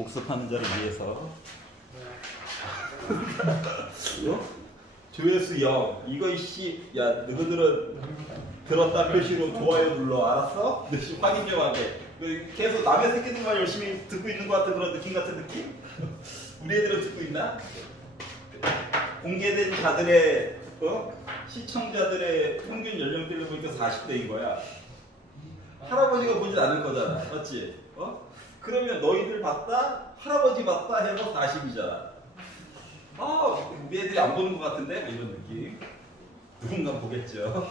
복습하는 자를 위해서. 조회수 0. 이거 이씨, 야 너희들은 들었다 표시로 좋아요 눌러. 알았어? 확인 좀 하게. 계속 남의 새끼들만 열심히 듣고 있는 것 같은 그런 느낌 같은 느낌? 우리 애들은 듣고 있나? 공개된 자들의 시청자들의 평균 연령대를 보니까 40대인 거야. 할아버지가 보진 않을 거잖아. 맞지? 그러면 너희들 봤다? 할아버지 봤다? 해서 40이잖아. 아, 우리 애들이 안 보는 것 같은데? 이런 느낌. 누군가 보겠죠.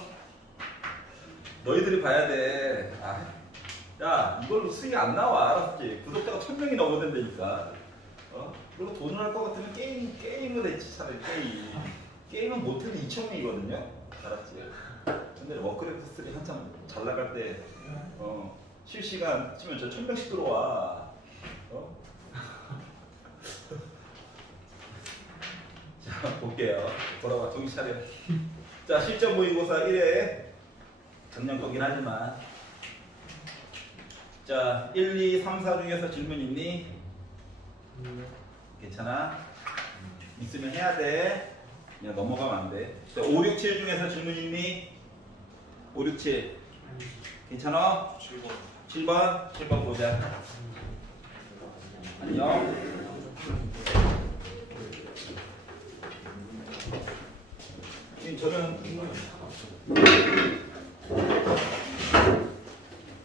너희들이 봐야 돼. 야, 이걸로 수익 안 나와. 알았지? 구독자가 1000명이 넘어야 된다니까. 그리고 돈을 할 것 같으면 게임을 했지, 차라리 게임. 게임은 못해도 2000명이거든요. 알았지? 근데 워크래프트 3 한참 잘 나갈 때, 실시간 치면 저 1000명씩 들어와. 자, 볼게요. 돌아와, 정신 차려. 자, 실전 모의고사 1회. 작년 거긴 하지만. 자, 1, 2, 3, 4 중에서 질문 있니? 괜찮아? 있으면 해야 돼. 그냥 넘어가면 안 돼. 자, 5, 6, 7 중에서 질문 있니? 5, 6, 7. 괜찮아? 7번. 7번? 7번 보자. 안녕. 저는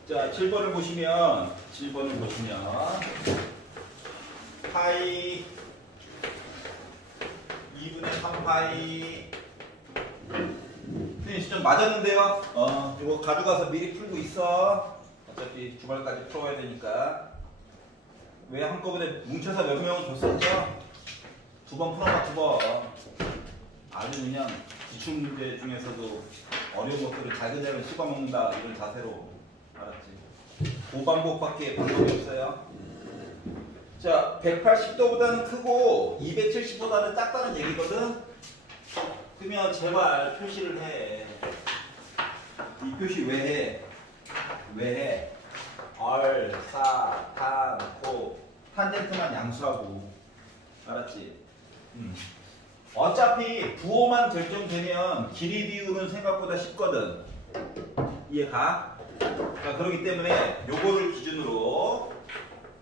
자, 7번을 보시면 파이 2분의 3파이 선생님 시점 맞았는데요? 이거 가져가서 미리 풀고 있어. 어차피 주말까지 풀어야 되니까. 왜 한꺼번에 뭉쳐서 몇 명을 줬었죠? 2번 풀어봐. 2번. 아주 그냥 기출문제 중에서도 어려운 것들을 잘그대로 씹어먹는다 이런 자세로. 알았지? 고반복밖에 방법이 없어요. 자, 180도보다는 크고 270보다는 작다는 얘기거든. 그러면 제발 표시를 해. 이 표시 왜 해? 왜 해? 얼, 사, 탄, 코 탄젠트만 양수하고. 알았지? 어차피 부호만 결정되면 길이 비율은 생각보다 쉽거든. 이해가? 자, 그렇기 때문에 요거를 기준으로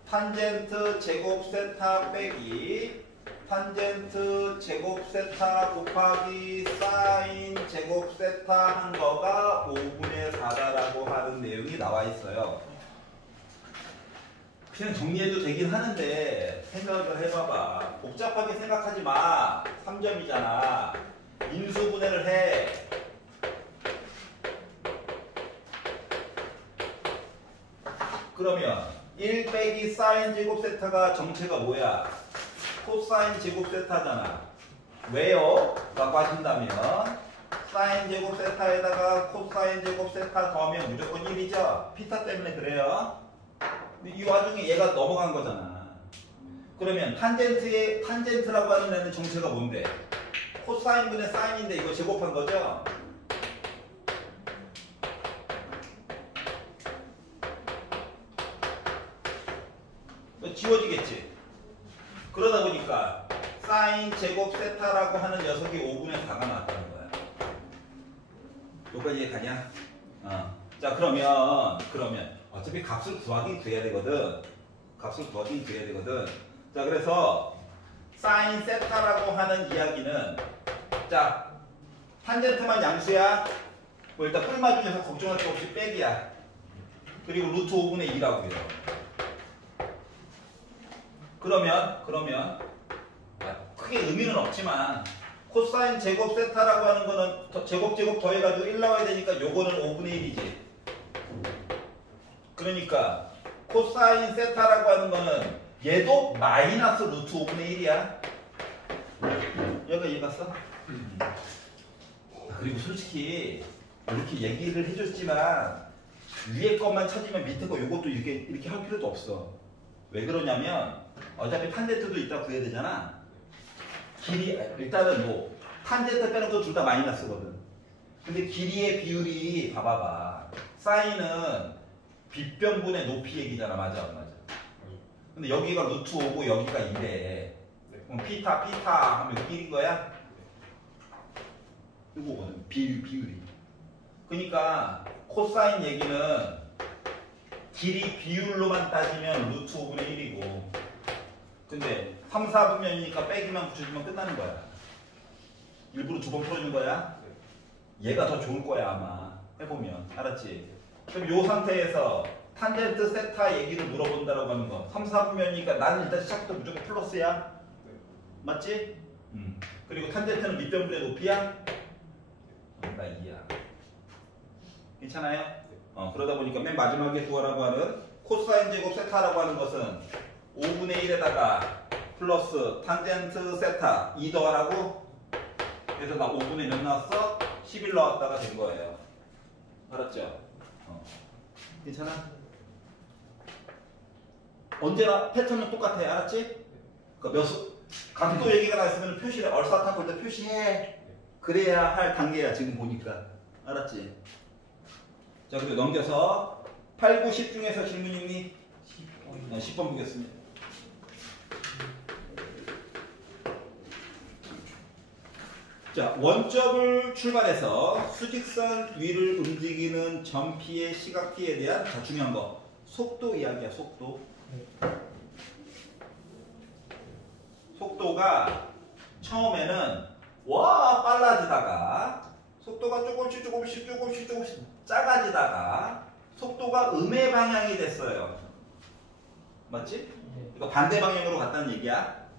탄젠트 제곱 세타 빼기 탄젠트 제곱 세타 곱하기 사인 제곱 세타 한 거가 5분의 4다라고 하는 내용이 나와 있어요. 그냥 정리해도 되긴 하는데 생각을 해봐봐. 복잡하게 생각하지 마. 3점이잖아. 인수분해를 해. 그러면 1 빼기 사인 제곱 세타가 정체가 뭐야? 코사인 제곱 세타잖아. 왜요? 라고 하신다면 사인 제곱 세타에다가 코사인 제곱 세타 더하면 무조건 1이죠? 피타 때문에 그래요. 근데 이 와중에 얘가 넘어간 거잖아. 그러면 탄젠트라고 하는 애는 정체가 뭔데? 코사인분의 사인인데 이거 제곱한 거죠? 지워지겠지? 그러다 보니까 사인 제곱 세타라고 하는 녀석이 5분의 4가 나왔다는 거야. 여기까지 이해가냐? 자, 그러면 어차피 값을 구하긴 돼야 되거든. 자, 그래서 사인 세타라고 하는 이야기는 자, 탄젠트만 양수야. 뭐 일단 뿔마 중에서 걱정할 게 없이 빼기야. 그리고 루트 5분의 2라고요. 그러면 크게 의미는 없지만 코사인 제곱 세타라고 하는 거는 제곱 더해가지고 1 나와야 되니까 요거는 5분의 1이지. 그러니까 코사인 세타라고 하는 거는 얘도 마이너스 루트 5분의 1이야. 여기가 이해갔어? 그리고 솔직히 이렇게 얘기를 해줬지만 위에 것만 찾으면 밑에 거 요것도 이렇게 할 필요도 없어. 왜 그러냐면 어차피 탄젠트도 이따 구해야 되잖아. 길이 일단은 뭐 탄젠트 빼놓고 둘 다 마이너스거든. 근데 길이의 비율이 봐봐봐. 사인은 빗변분의 높이 얘기잖아. 맞아 안 맞아? 근데 여기가 루트 5고 여기가 2래. 그럼 피타 하면 1인 거야? 이거거든. 비율이. 그러니까 코사인 얘기는 길이 비율로만 따지면 루트 5분의 1이고, 근데 3, 4분면이니까 빼기만 붙여주면 끝나는 거야. 일부러 2번 풀어준 거야. 얘가 더 좋을 거야 아마 해보면. 알았지? 그럼 요 상태에서 탄젠트 세타 얘기를 물어본다라고 하는 거. 3, 4분면이니까 나는 일단 시작부터 무조건 플러스야. 맞지? 그리고 탄젠트는 밑변분의 높이야? 나 2야. 괜찮아요? 그러다 보니까 맨 마지막에 구하라고 하는 코사인 제곱 세타라고 하는 것은 5분의 1에다가 플러스 탄젠트 세타 2 더하라고? 그래서 나 5분의 몇 나왔어? 11 나왔다가 된 거예요. 알았죠? 괜찮아? 언제나 패턴은 똑같아. 알았지? 그러니까 각도 얘기가 나왔으면 표시를 얼싸탕 볼 때 표시해. 그래야 할 단계야 지금 보니까. 알았지? 자, 그리고 넘겨서 8, 9, 10 중에서 질문 있니? 10번 보겠습니다. 자, 원점을 출발해서 수직선 위를 움직이는 점피의 시각피에 대한 더 중요한 거 속도 이야기야. 속도가 처음에는 와 빨라지다가 속도가 조금씩 작아지다가 속도가 음의 방향이 됐어요. 맞지? 이거 반대 방향으로 갔다는 얘기야.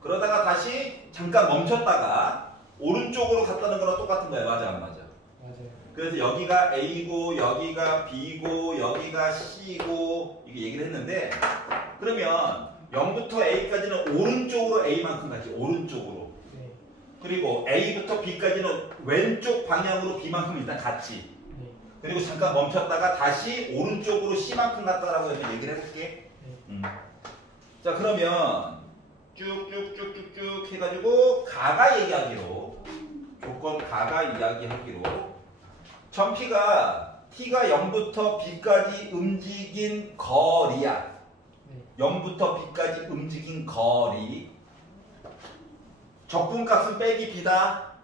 그러다가 다시 잠깐 멈췄다가 오른쪽으로 갔다는 거랑 똑같은 거야. 맞아 안 맞아? 맞아요. 그래서 여기가 A고 여기가 B고 여기가 C고 이게 얘기를 했는데, 그러면 0부터 A까지는 오른쪽으로 A만큼 가지. 오른쪽으로. 네. 그리고 A부터 B까지는 왼쪽 방향으로 B만큼 일단 갔지. 네. 그리고 잠깐 멈췄다가 다시 오른쪽으로 C만큼 갔다라고 해서 얘기를 해볼게. 네. 자, 그러면 쭉쭉쭉쭉쭉 해가지고 가가 얘기하기로, 조건 가가 이야기하기로 점피가 t가 0부터 b까지 움직인 거리야. 0부터 b까지 움직인 거리. 적분값은 빼기 b다.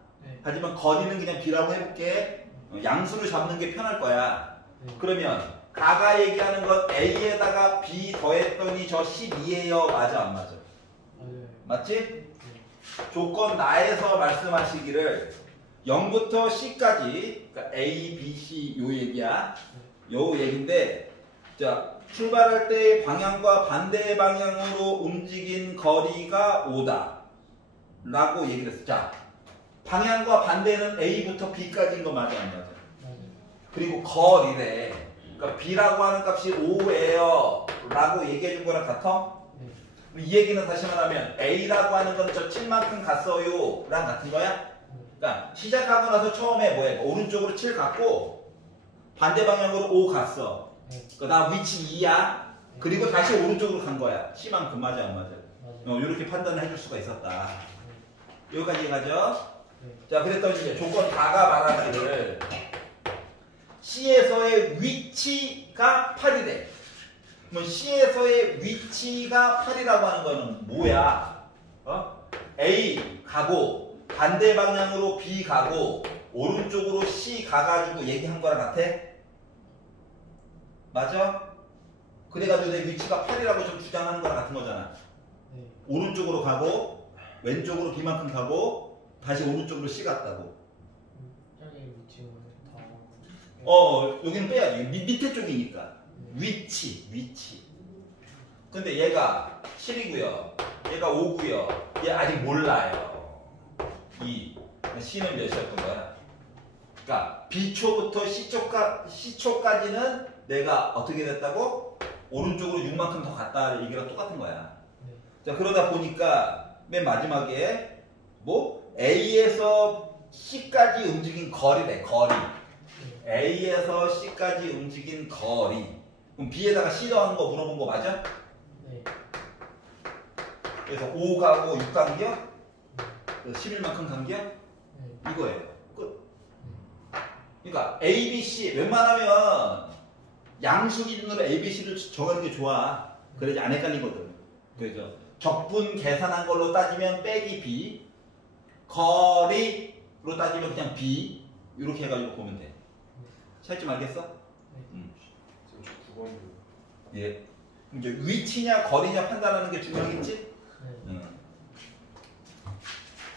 하지만 거리는 그냥 b라고 해볼게. 양수를 잡는 게 편할 거야. 그러면 가가 얘기하는 건 a에다가 b 더했더니 저 12예요. 맞아 안 맞아? 맞지? 조건 나에서 말씀하시기를 0부터 C까지, 그러니까 A, B, C 요 얘기야. 요 얘기인데, 자, 출발할 때 방향과 반대 방향으로 움직인 거리가 5다 라고 얘기를 했어. 자, 방향과 반대는 A부터 B까지인 거 맞아 안 맞아? 그리고 거리래. 그러니까 B라고 하는 값이 5예요 라고 얘기해 준 거랑 같아? 이 얘기는 다시 말하면 A라고 하는 건 저 7만큼 갔어요 랑 같은 거야? 그러니까 시작하고 나서 처음에 뭐야? 오른쪽으로 7 갔고 반대 방향으로 5 갔어. 그러니까 나 위치 2야. 그리고 다시 오른쪽으로 간 거야. C만큼 맞아 안 맞아? 이렇게 판단을 해줄 수가 있었다. 여기까지 가죠? 자, 그랬더니 이제 조건 다가 말하기를 C에서의 위치가 8이래. 그럼 C에서의 위치가 8이라고 하는 거는 뭐야? A 가고 반대 방향으로 B 가고 오른쪽으로 C 가가지고 얘기한 거랑 같아? 맞아? 그래가지고 내 위치가 8이라고 좀 주장하는 거랑 같은 거잖아. 오른쪽으로 가고 왼쪽으로 B만큼 가고 다시 오른쪽으로 C 갔다고. 여기는 빼야지. 밑에 쪽이니까. 위치. 근데 얘가 7이고요. 얘가 5고요. 얘 아직 몰라요. 2. C는 몇이었던 거야? 그러니까 B초부터 C초까지는 내가 어떻게 됐다고? 오른쪽으로 6만큼 더 갔다 얘기랑 똑같은 거야. 자, 그러다 보니까 맨 마지막에 뭐? A에서 C까지 움직인 거리래. 거리. A에서 C까지 움직인 거리. 그럼 B에다가 C 더하는 거 물어본 거 맞아? 네. 그래서 5 가고 6 간겨? 11만큼 간겨? 이거예요. 끝. 그러니까 A, B, C 웬만하면 양수 기준으로 A, B, C를 정하는 게 좋아. 그래야지 안 헷갈리거든. 그죠? 적분 계산한 걸로 따지면 빼기 B, 거리로 따지면 그냥 B 이렇게 해가지고 보면 돼. 차이점 알겠어? 지금 저 9번이요. 예. 이제 위치냐 거리냐 판단하는 게 중요하겠지? 응.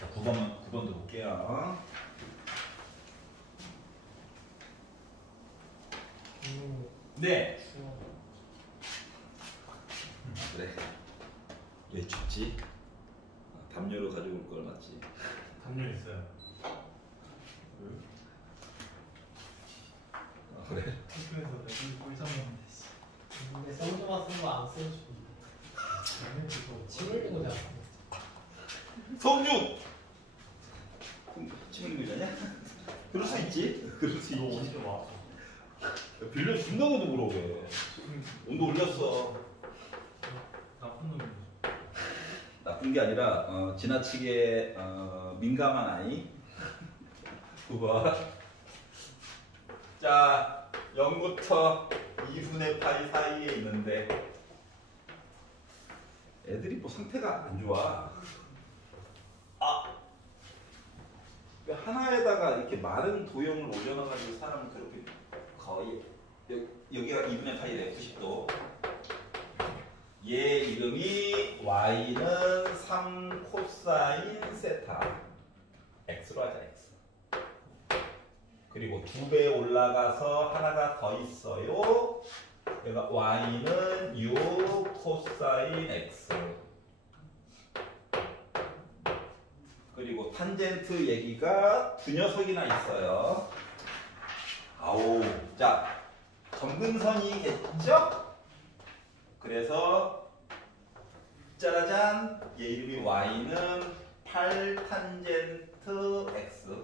자, 9번도 볼게요. 네. 그래. 왜 춥지? 담요를 가지고 올 걸 맞지? 담요 있어요. 그래. 학교에서 내가 꿀잠 먹는데. 근데 성조만 쓴 거 안 써주고 침 흘린 거 잘. 성주! 침 흘린 거냐? 그럴 수 있지. 그럴 수 너 있지. 언제 와? 빌려준다고도 물어보게. 온도 올렸어. 나쁜 놈이지. 나쁜 게 아니라 지나치게 민감한 아이. 9번. 자, 0부터 2분의 파이 사이에 있는데 애들이 뭐 상태가 안 좋아. 하나에다가 이렇게 마른 도형을 올려놔가지고 사람을 그렇게 거의 여기가 2분의 파이래 90도. 얘 이름이 y는 3 코사인 세타 x로 하자 x. 그리고 2배 올라가서 하나가 더 있어요. 얘가 y는 6 코사인 x. 그리고 탄젠트 얘기가 두 녀석이나 있어요. 아오. 자, 점근선이겠죠? 그래서 짜라잔, 얘 이름이 y는 8 탄젠트 x.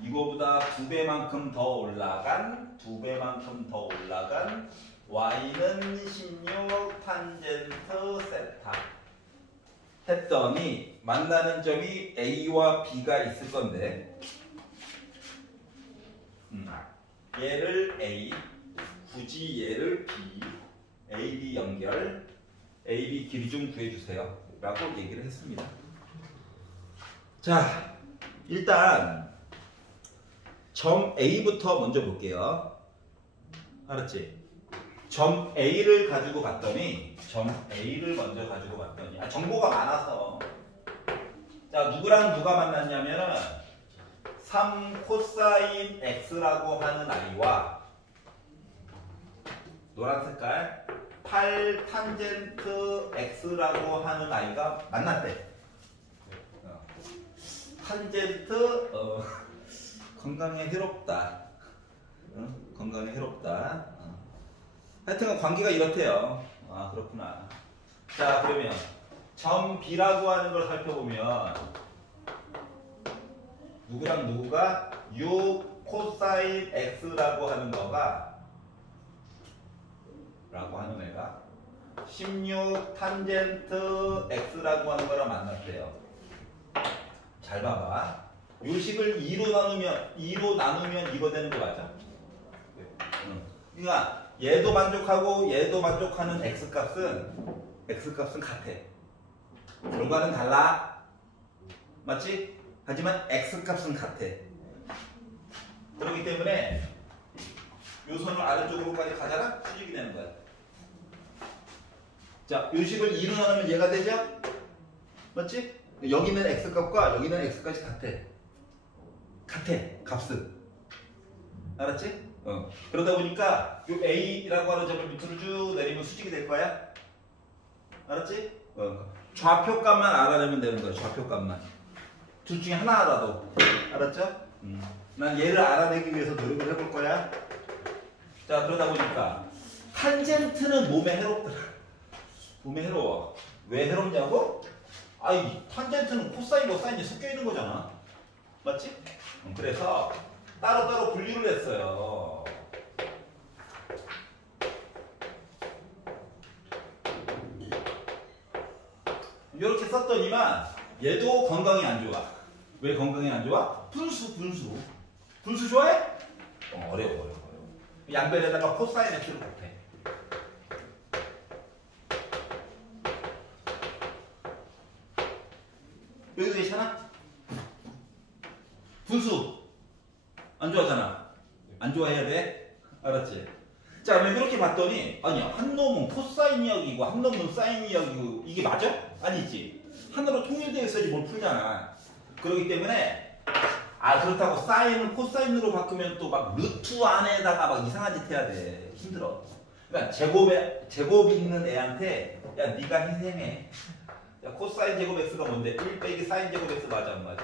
이거보다 2배만큼 더 올라간 y는 16 탄젠트 세타 했더니 만나는 점이 a와 b가 있을 건데 얘를 a, 굳이 얘를 b, ab 연결, ab 길이 좀 구해주세요 라고 얘기를 했습니다. 자, 일단 점 A부터 먼저 볼게요. 알았지? 점 A를 가지고 봤더니 정보가 많아서 자, 누구랑 누가 만났냐면은 3 코사인 X라고 하는 아이와 노란 색깔 8 탄젠트 X라고 하는 아이가 만났대. 탄젠트 건강에 해롭다. 건강에 해롭다. 하여튼 관계가 이렇대요. 아, 그렇구나. 자, 그러면 점 B라고 하는 걸 살펴보면 누구랑 누구가 6 코사인 X라고 하는 거가 라고 하는 애가 16 탄젠트 X라고 하는 거랑 만났대요. 잘 봐봐. 요식을 2로 나누면 이거 되는 거 맞아? 그러니까 얘도 만족하고 얘도 만족하는 x값은 같아. 결과는 달라. 맞지? 하지만 x값은 같아. 그렇기 때문에 요선을 아래쪽으로까지 가잖아? 수직이 되는 거야. 자, 요식을 2로 나누면 얘가 되죠? 맞지? 여기는 x값과 여기는 x값이 같아. 값은. 알았지? 그러다 보니까 요 A라고 하는 점을 밑으로 쭉 내리면 수직이 될 거야. 알았지? 좌표값만 알아내면 되는 거야. 좌표값만. 둘 중에 하나라도. 알았죠? 난 얘를 알아내기 위해서 노력을 해볼 거야. 자, 그러다 보니까 탄젠트는 몸에 해롭더라. 몸에 해로워. 왜 해롭냐고? 아이, 탄젠트는 코사인과 사인이 섞여 있는 거잖아. 맞지? 그래서 따로따로 분류를 했어요. 이렇게 썼더니만 얘도 건강이 안 좋아. 왜 건강이 안 좋아? 분수 좋아해? 어려워. 양변에다가 코사인 x를 곱해. 여기도 괜찮아? 분수 안 좋아하잖아. 안 좋아해야 돼. 알았지? 자, 그러면 이렇게 봤더니 아니야, 한 놈은 코사인 이야기고 한 놈은 사인 이야기고 이게 맞아? 아니지. 하나로 통일되어 있어야지 뭘 풀잖아. 그렇기 때문에 그렇다고 사인을 코사인으로 바꾸면 또 막 루트 안에다가 막 이상한 짓 해야 돼. 힘들어. 그러니까 제곱 있는 애한테 야 네가 희생해. 야 코사인 제곱 x가 뭔데? 1 빼기 사인 제곱 x 맞아 안 맞아?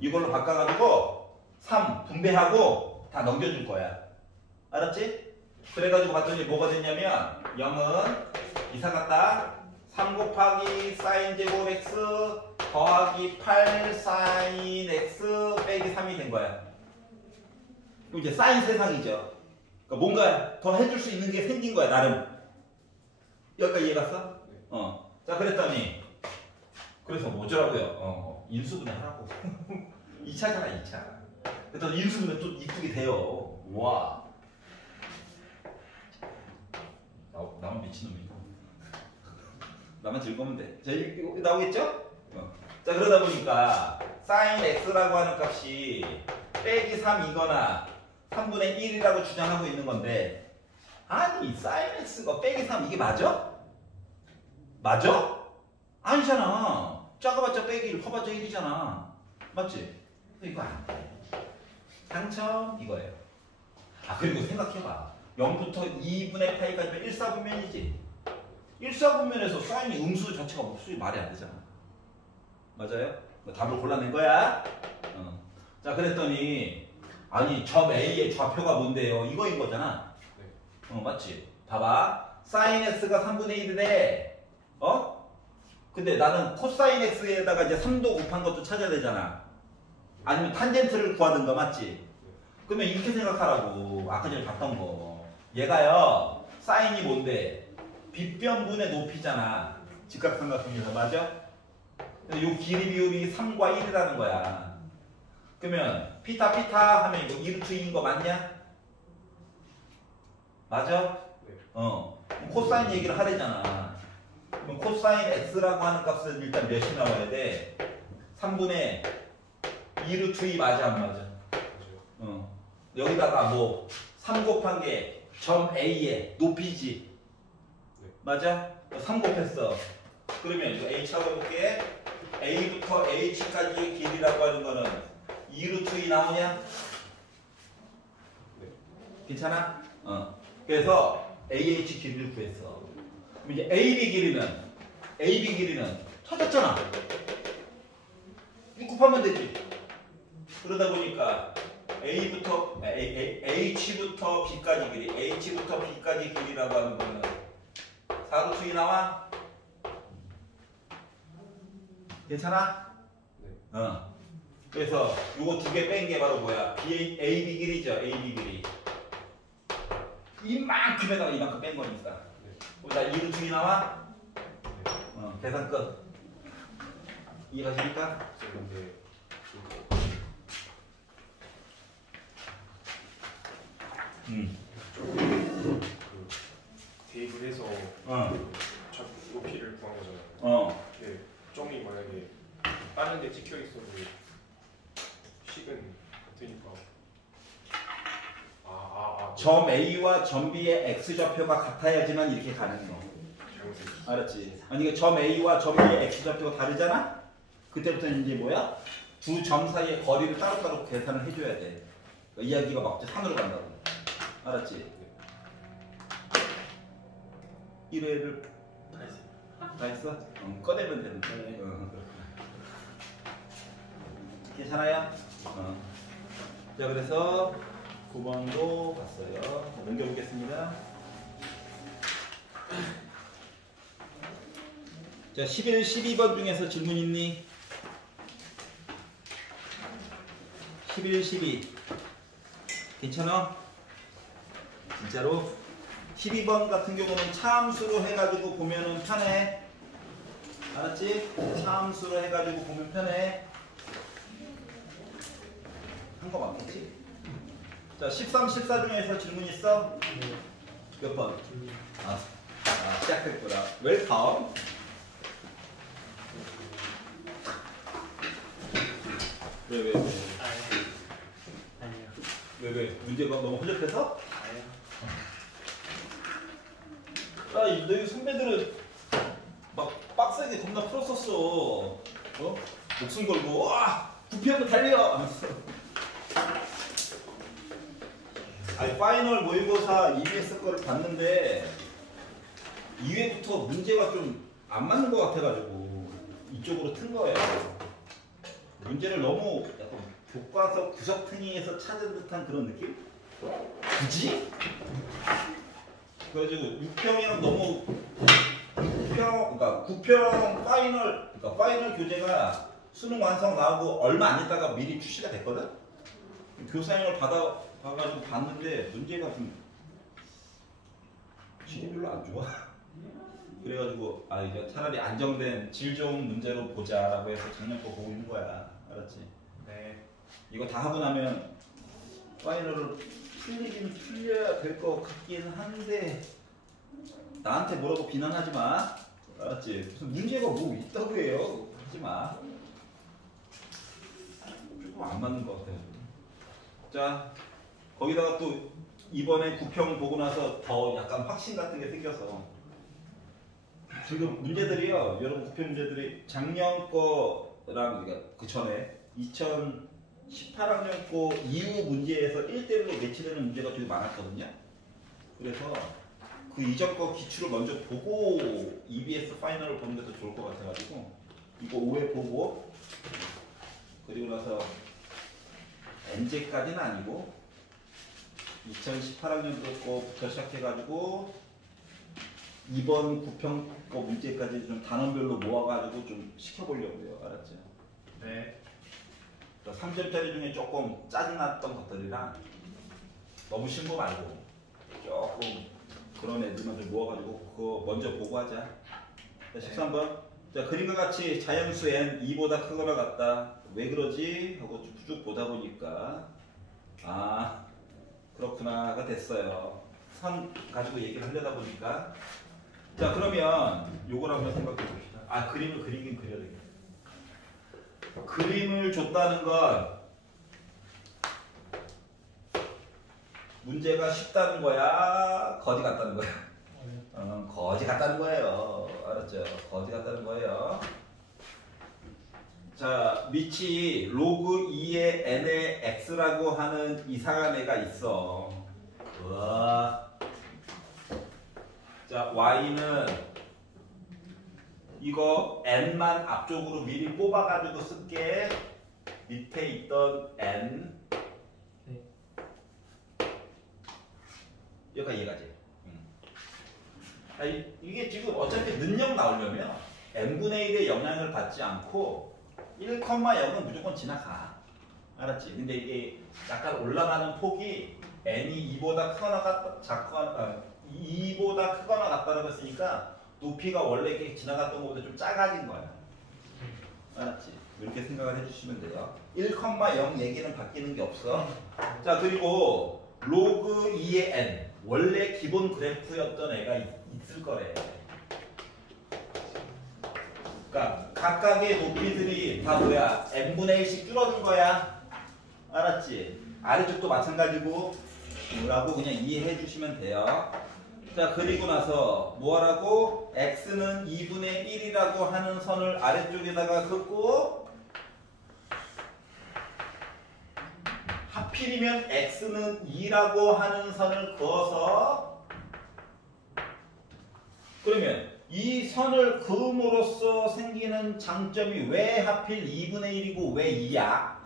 이걸로 바꿔가지고 3 분배하고 다 넘겨줄 거야. 알았지? 그래가지고 봤더니 뭐가 됐냐면 0은 이사 갔다 3 곱하기 사인 제곱 x 더하기 8 사인 x 빼기 3이 된 거야. 그럼 이제 사인 세상이죠. 그러니까 뭔가 더 해줄 수 있는 게 생긴 거야 나름. 여기까지 이해 갔어? 자 그랬더니 그래서 뭐더라고요? 인수분해 하라고. 2차잖아 2차. 그랬더니 인수분해 또 이쁘게 돼요. 와. 나만 미친놈이고. 나만 즐거우면 돼. 자, 이거 나오겠죠? 자, 그러다 보니까 sin x라고 하는 값이 빼기 3이거나 3분의 1이라고 주장하고 있는 건데 아니, sin x가 빼기 3 이게 맞아? 맞아? 아니잖아. 작아봤자 빼기 1, 커봤자 1이잖아. 맞지? 이거 안 돼. 당첨 이거예요. 그리고 생각해봐. 0부터 2분의 파이까지면 1사분면이지. 1사분면에서 사인이 음수 자체가 목소리 말이 안 되잖아. 맞아요? 답을 골라낸 거야. 자, 그랬더니 아니 점 A의 좌표가 뭔데요? 이거인 거잖아. 맞지? 봐봐. 사인 X가 3분의 1이래. 근데 나는 코사인 X에다가 이제 3도 곱한 것도 찾아야 되잖아. 아니면 탄젠트를 구하든가, 맞지? 그러면 이렇게 생각하라고. 아까 전에 봤던 거. 얘가요, 사인이 뭔데? 빗변분의 높이잖아. 직각삼각형에서, 맞아? 근데 요 길이 비율이 3과 1이라는 거야. 그러면 피타 하면 이거 2루트인 거 맞냐? 맞아? 코사인 얘기를 하래잖아. 그럼 코사인 x라고 하는 값은 일단 몇이 나와야 돼? 3분의 2루트 2 맞아 안 맞아? 여기다가 뭐 3 곱한 게 점 A의 높이지. 맞아? 3 곱했어. 그러면 이거 H 하고 볼게. A부터 H까지의 길이라고 하는 거는 2루트 2 나오냐? 괜찮아? 그래서 AH 길이를 구했어. 그럼 이제 AB 길이는 찾았잖아. 6 곱하면 되지. 그러다 보니까 H부터 B까지 길이, H부터 B까지 길이라고 하는 거는 4루트 2 나와? 괜찮아? 그래서 요거 두 개 뺀 게 바로 뭐야? AB 길이죠. AB 길이. 이만큼에다가 이만큼 뺀 거니까. 나 2루트 2 나와? 계산 끝. 이해가십니까? 그 대입을 해서 높이를 구한 거잖아요. 이게 점이 만약에 다른 데 찍혀 있어도 식은 같으니까. 점 A와 점 B의 x 좌표가 같아야지만 이렇게 가는 거. 알았지? 아니 이게 점 A와 점 B의 x 좌표가 다르잖아? 그때부터는 이제 뭐야? 두 점 사이의 거리를 따로따로 계산을 해줘야 돼. 그러니까 이야기가 막 산으로 간다고. 알았지? 1회를 다 했어? 꺼내면 되는데. 괜찮아요? 자, 그래서 9번도 봤어요. 넘겨보겠습니다. 자, 11, 12번 중에서 질문 있니? 11, 12 괜찮아? 진짜로? 12번 같은 경우는 차함수로 해가지고 보면은 편해. 알았지? 차함수로 해가지고 보면 편해. 한 거 맞겠지? 자, 13, 14 중에서 질문 있어? 몇 번? 시작했구나. 웰컴. 왜? 아니요. 왜? 문제가 너무 허접해서? 아니요. 너희 선배들은 막 빡세게 겁나 풀었었어. 목숨 걸고 와 부피하면 달려 하면서. 아니 파이널 모의고사 EBS 거를 봤는데 2회부터 문제가 좀 안 맞는 것 같아가지고 이쪽으로 튼 거예요. 문제를 너무 약간 교과서 구석탱이에서 찾은 듯한 그런 느낌? 굳이? 그래가지고 6평이랑 너무 9평, 그러니까 9평 파이널, 그러니까 파이널 교재가 수능 완성 나오고 얼마 안 있다가 미리 출시가 됐거든? 교사형을 받아가지고 봤는데 문제가 좀 질이 별로 안 좋아. 그래가지고 이제 차라리 안정된 질 좋은 문제로 보자라고 해서 작년 거 보고 있는 거야. 알았지? 네. 이거 다 하고 나면 파이널을 풀리긴 풀려야 될 것 같긴 한데 나한테 뭐라고 비난하지 마. 알았지? 무슨 문제가 뭐 있다고 해요. 하지 마. 조금 안 맞는 것 같아요. 자, 거기다가 또 이번에 9평 보고 나서 더 약간 확신 같은 게 생겨서 지금 문제들이요. 여러분 9평 문제들이 작년 거랑 그러니까 그 전에 2018학년 거 이후 문제에서 1대1로 매치되는 문제가 되게 많았거든요. 그래서 그 이전 거 기출을 먼저 보고 EBS 파이널을 보는 게 더 좋을 것 같아가지고 이거 5회 보고 그리고 나서 NJ까지는 아니고 2018학년도 거부터 시작해가지고 이번 9평 거 문제까지 좀 단원별로 모아가지고 좀 시켜보려고요. 알았죠? 네. 3점짜리 중에 조금 짜증났던 것들이랑 너무 쉬운 거 말고 조금 그런 애들만 좀 모아가지고 그거 먼저 보고 하자. 자, 13번. 자, 그림과 같이 자연수 n 2보다 크거나 같다. 왜 그러지? 하고 쭉 보다 보니까 그렇구나가 됐어요. 선 가지고 얘기를 하려다 보니까. 자, 그러면 요걸 한번 생각해 봅시다. 그림을 그리긴 그려야 되겠다. 그림을 줬다는 건 문제가 쉽다는 거야? 거지 같다는 거야? 거지 같다는 거예요. 알았죠? 거지 같다는 거예요. 자, 밑이 로그 2의 n의 x라고 하는 이상한 애가 있어. 우와. 자, y는 이거 n만 앞쪽으로 미리 뽑아가지고 쓸게. 밑에 있던 n 여기까지 이해가지? 이게 지금 어차피 능력 나오려면 n분의 1의 영향을 받지 않고 1,0은 무조건 지나가. 알았지? 근데 이게 약간 올라가는 폭이 n이 2보다 크거나 작거나 2보다 크거나 같다라고 했으니까 높이가 원래 이렇게 지나갔던 것보다 좀 작아진 거야. 알았지? 이렇게 생각을 해주시면 돼요. 1,0 얘기는 바뀌는 게 없어. 자, 그리고 로그 2의 n 원래 기본 그래프였던 애가 있을 거래. 그러니까 각각의 높이들이 다 뭐야? n분의 1씩 줄어든 거야. 알았지? 아래쪽도 마찬가지고 라고 그냥 이해해 주시면 돼요. 자, 그리고 나서 뭐하라고? x는 2분의 1이라고 하는 선을 아래쪽에다가 긋고 하필이면 x는 2라고 하는 선을 그어서 그러면 이 선을 그음으로써 생기는 장점이 왜 하필 2분의 1이고 왜 2야?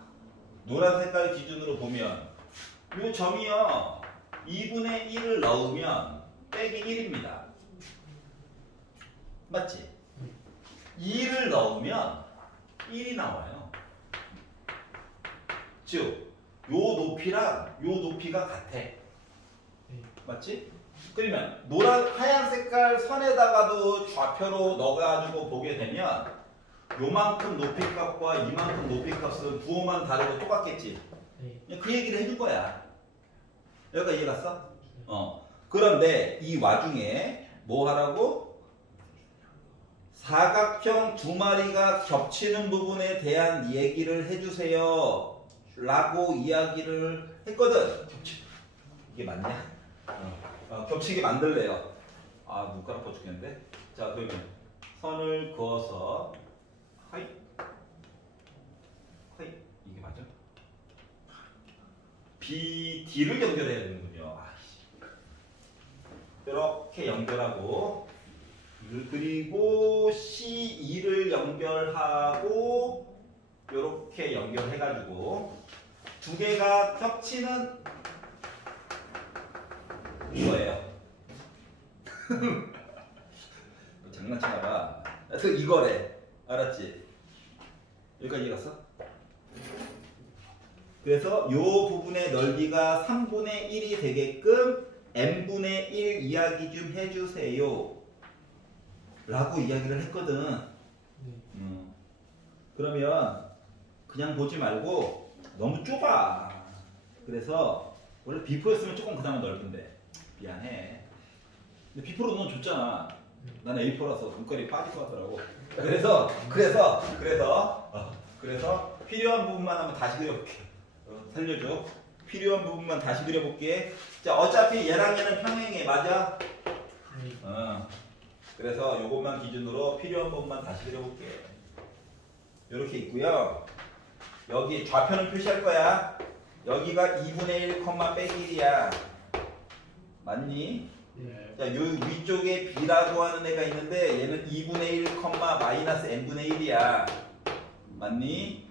노란 색깔 기준으로 보면 이 점이요 2분의 1을 넣으면 빼기 1입니다. 맞지? 2를 넣으면 1이 나와요. 즉, 요 높이랑 요 높이가 같아. 맞지? 그러면 하얀 색깔 선에다가도 좌표로 넣어가지고 보게 되면 요만큼 높이값과 이만큼 높이값은 부호만 다르고 똑같겠지? 그냥 그 얘기를 해줄 거야. 여기까지 이해 갔어? 그런데 이 와중에 뭐 하라고? 사각형 두 마리가 겹치는 부분에 대한 얘기를 해주세요 라고 이야기를 했거든. 이게 맞냐? 겹치게 만들래요. 아 눈가락 퍼 죽겠는데. 자 그러면 선을 그어서 하이 하이 이게 맞아? BD를 연결해야 되는군요. 이렇게 연결하고 그리고 C2를 연결하고 이렇게 연결해가지고 두 개가 겹치는 이거예요. 장난치나봐. 하여튼 이거래. 알았지? 여기까지 갔어? 그래서 요 부분의 넓이가 3분의 1이 되게끔 n분의 1 이야기 좀 해주세요 라고 이야기를 했거든. 그러면 그냥 보지 말고 너무 좁아. 그래서 원래 B4였으면 조금 그나마 넓은데 미안해. 근데 B4로 넌 줬잖아. 난 A4라서 눈깔이 빠질 것 같더라고. 그래서 필요한 부분만 한번 다시 그려볼게. 살려줘. 필요한 부분만 다시 그려볼게. 자, 어차피 얘랑 얘는 평행해. 맞아? 그래서 요것만 기준으로 필요한 부분만 다시 그려볼게. 요렇게 있고요. 여기 좌표는 표시할 거야. 여기가 2분의 1, 빼기 1이야. 맞니? 네. 자, 요 위쪽에 B라고 하는 애가 있는데 얘는 2분의 1, 마이너스 n분의 1이야. 맞니?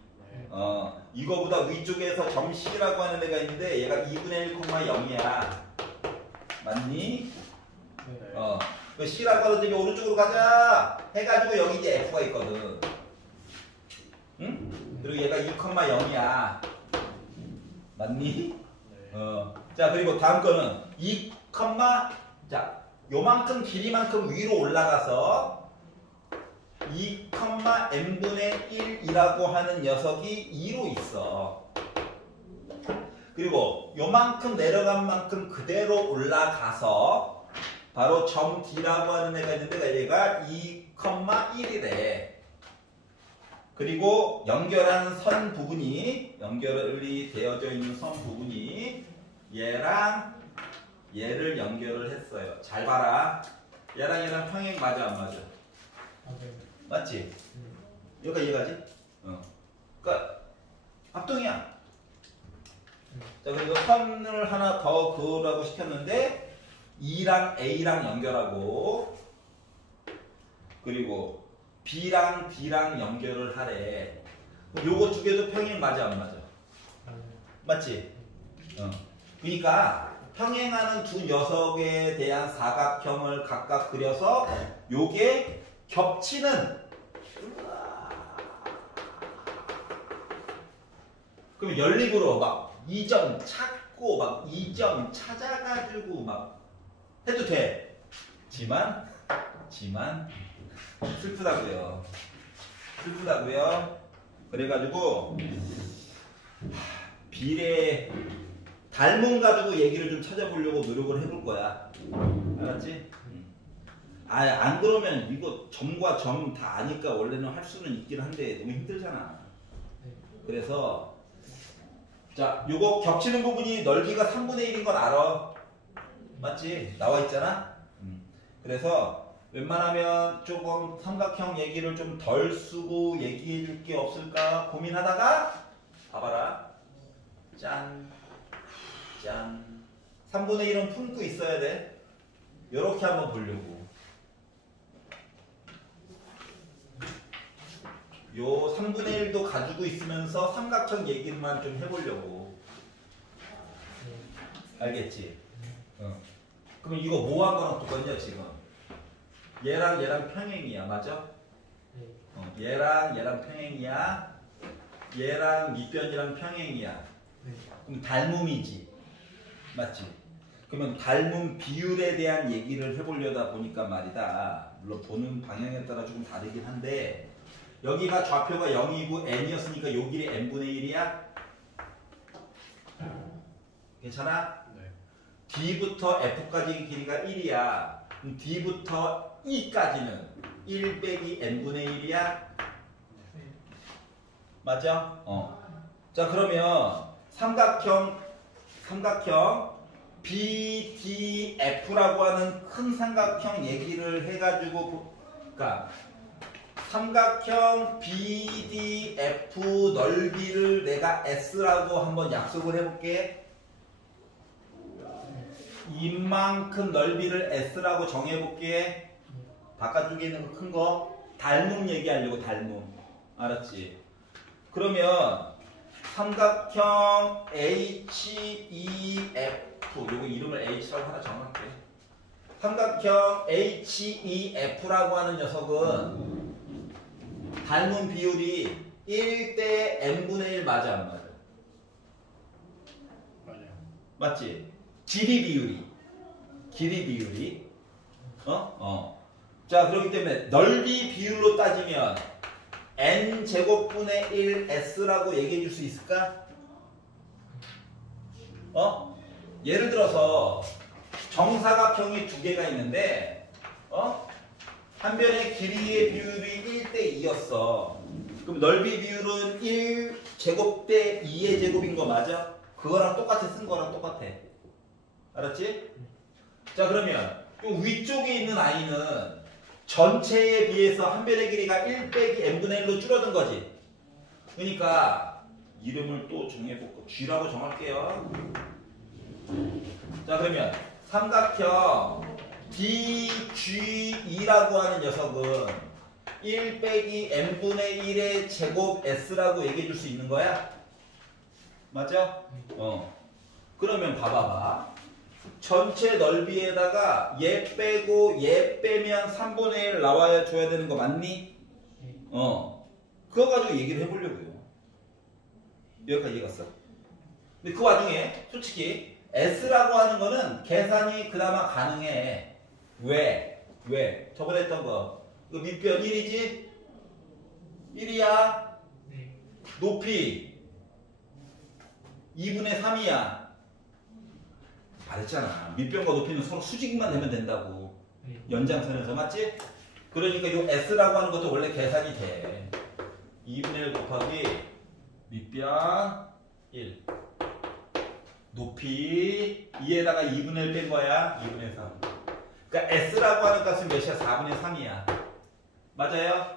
이거보다 위쪽에서 점 C라고 하는 애가 있는데 얘가 2분의 1, 0이야. 맞니? 네. 그 C라고 하던 집에 오른쪽으로 가자 해가지고 여기 이제 F가 있거든. 응? 그리고 얘가 2, 0이야. 맞니? 네. 자, 그리고 다음 거는 2, 자, 요만큼 길이만큼 위로 올라가서 2, n분의 1이라고 하는 녀석이 2로 있어. 그리고 요만큼 내려간 만큼 그대로 올라가서 바로 점 D라고 하는 애가 있는데 얘가 2, 1이래. 그리고 연결하는 선 부분이, 연결이 되어져 있는 선 부분이 얘랑 얘를 연결을 했어요. 잘 봐라. 얘랑 평행 맞아 안 맞아? 맞지? 여기가 얘가지? 그러니까 합동이야. 자, 그리고 선을 하나 더 그으라고 시켰는데 E랑 A랑 연결하고 그리고 B랑 D랑 연결을 하래. 요거 두 개도 평행 맞아 안 맞아? 맞지? 그러니까 평행하는 두 녀석에 대한 사각형을 각각 그려서 요게 겹치는, 그럼 연립으로 막 2점 찾고 막 2점 찾아가지고 막 해도 돼. 지만 슬프다고요. 그래가지고 비례 닮음 가지고 얘기를 좀 찾아보려고 노력을 해볼 거야. 알았지? 안 그러면 이거 점과 점 다 아니까 원래는 할 수는 있긴 한데 너무 힘들잖아. 그래서 자, 요거 겹치는 부분이 넓이가 3분의 1인 건 알아. 맞지? 나와 있잖아. 그래서 웬만하면 조금 삼각형 얘기를 좀 덜 쓰고 얘기해 줄 게 없을까 고민하다가 봐봐라. 짠. 3분의 1은 품고 있어야 돼. 요렇게 한번 보려고. 요 3분의 1도 가지고 있으면서 삼각형 얘기만 좀 해보려고. 알겠지? 그럼 이거 뭐한 거랑 똑같냐 지금? 얘랑 평행이야. 맞아? 얘랑 평행이야. 얘랑 밑변이랑 평행이야. 그럼 닮음이지. 맞지? 그러면 닮음 비율에 대한 얘기를 해보려다 보니까 말이다. 물론 보는 방향에 따라 조금 다르긴 한데 여기가 좌표가 0이고 n이었으니까 요 길이 n분의 1이야? 괜찮아? 네. D부터 F까지 길이가 1이야. 그럼 D부터 E까지는 1 빼기 n분의 1이야? 맞아? 자 그러면 삼각형 BDF라고 하는 큰 삼각형 얘기를 해가지고 그러니까 삼각형 BDF 넓이를 내가 S라고 한번 약속을 해볼게. 이만큼 넓이를 S라고 정해볼게. 바깥쪽에 있는 거 큰 거 닮음 얘기하려고 닮음. 알았지? 그러면 삼각형 HEF 요거 이름을 H라고 하나 정할게. 삼각형 HEF라고 하는 녀석은 닮은 비율이 1대 n분의 1 맞아 안 맞아? 맞아요. 맞지? 길이 비율이 자 그렇기 때문에 넓이 비율로 따지면 n 제곱분의 1 s라고 얘기해 줄 수 있을까? 예를 들어서 정사각형이 두 개가 있는데 한 변의 길이의 비율이 1대 2였어. 그럼 넓이 비율은 1 제곱 대 2의 제곱인 거 맞아? 그거랑 똑같아. 쓴 거랑 똑같아. 알았지? 자 그러면 요 위쪽에 있는 i는 전체에 비해서 한 변의 길이가 1 빼기 n분의 1로 줄어든 거지. 그러니까 이름을 또 정해볼까? G라고 정할게요. 자 그러면 삼각형 BGE라고 하는 녀석은 1 빼기 n분의 1의 제곱 S라고 얘기해 줄 수 있는 거야? 맞죠? 그러면 봐봐봐. 전체 넓이에다가 얘 빼고 얘 빼면 3분의 1 나와야 줘야 되는 거 맞니? 그거 가지고 얘기를 해보려고요. 여기까지 이해갔어. 근데 그 와중에 솔직히 S라고 하는 거는 계산이 그나마 가능해. 왜? 저번에 했던 거. 이거 밑변 1이지? 1이야. 네. 높이 2분의 3이야. 말했잖아. 밑변과 높이는 서로 수직만 되면 된다고. 네. 연장선에서 맞지? 그러니까 이 S라고 하는 것도 원래 계산이 돼. 2분의 1 곱하기 밑변 1 높이 2에다가 2분의 1 뺀 거야. 2분의 3. 그러니까 S라고 하는 값은 몇이야? 4분의 3이야. 맞아요?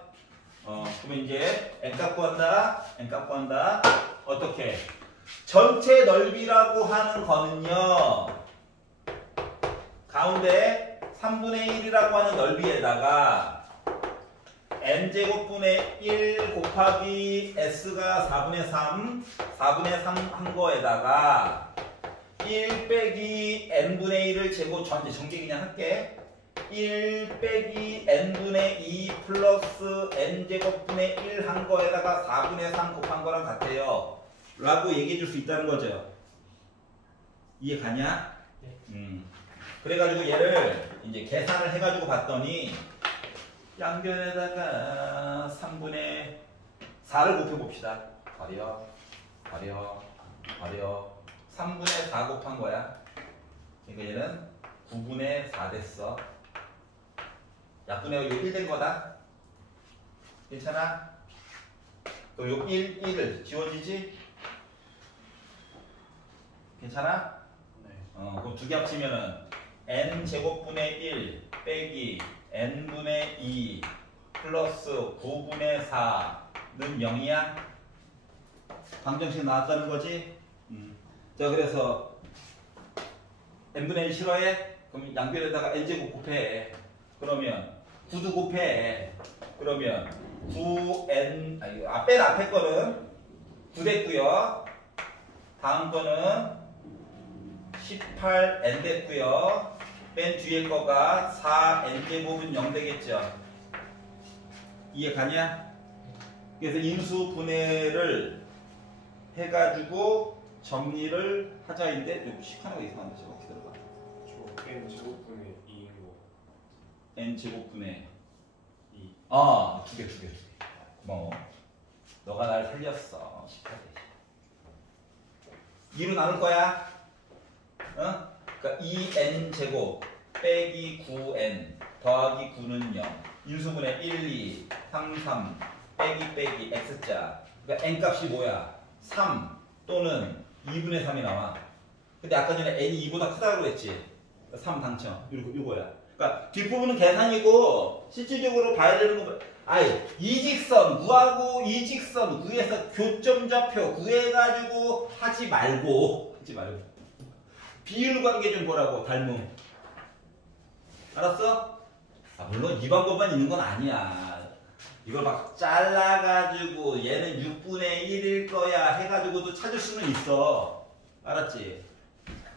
그러면 이제 n값 구한다. n값 구한다. 어떻게? 전체 넓이라고 하는 거는요. 가운데 3분의 1이라고 하는 넓이에다가 n제곱분의 1 곱하기 s가 4분의 3 한 거에다가 1 빼기 n분의 1을 제곱 전체 정리 그냥 할게. 1 빼기 n분의 2 플러스 n제곱분의 1 한 거에다가 4분의 3 곱한 거랑 같아요. 라고 얘기해 줄 수 있다는 거죠. 이해 가냐? 네. 그래가지고 얘를 이제 계산을 해가지고 봤더니 양변에다가 3분의 4를 곱해봅시다. 가려 3분의 4 곱한 거야. 그러니까 얘는 9분의 4 됐어. 약분의 이거 1 된 거다. 괜찮아? 또 요 1을 지워지지? 괜찮아? 네. 그럼 두 개 합치면은 n제곱분의 1 빼기 n분의 2 플러스 9분의 4는 0이야? 방정식 나왔다는 거지? 자 그래서 n분의 1 싫어해? 그럼 양변에다가 n제곱 곱해. 그러면 9도 곱해. 그러면 9n 앞에 거는 9 됐고요. 다음 거는 18n 됐고요. 맨 뒤에 거가 4n제곱은 0 되겠죠. 이해 가냐? 그래서 인수분해를 해가지고 정리를 하자인데 좀 시간이 이상한데 저거 기다려봐. 저 n제곱분의 2인 거. n제곱분의 2. 두 개. 고마워. 너가 날 살렸어. 2로 나눌 거야. 그러니까 2n제곱 빼기 9n 더하기 9는 0. 인수분해 1, 2, 3, 3 빼기 x자. 그러니까 n값이 뭐야? 3 또는 2분의 3이 나와. 근데 아까 전에 n이 2보다 크다고 그랬지. 3 당첨. 이거야. 그러니까 뒷부분은 계산이고 실질적으로 봐야 되는 거. 아이 이직선 구하고 이직선 구해서 교점좌표 구해가지고 하지 말고 비율 관계 좀 보라고. 닮음. 알았어? 물론 이 방법만 있는 건 아니야. 이걸 막 잘라가지고 얘는 6분의 1일 거야 해가지고도 찾을 수는 있어. 알았지?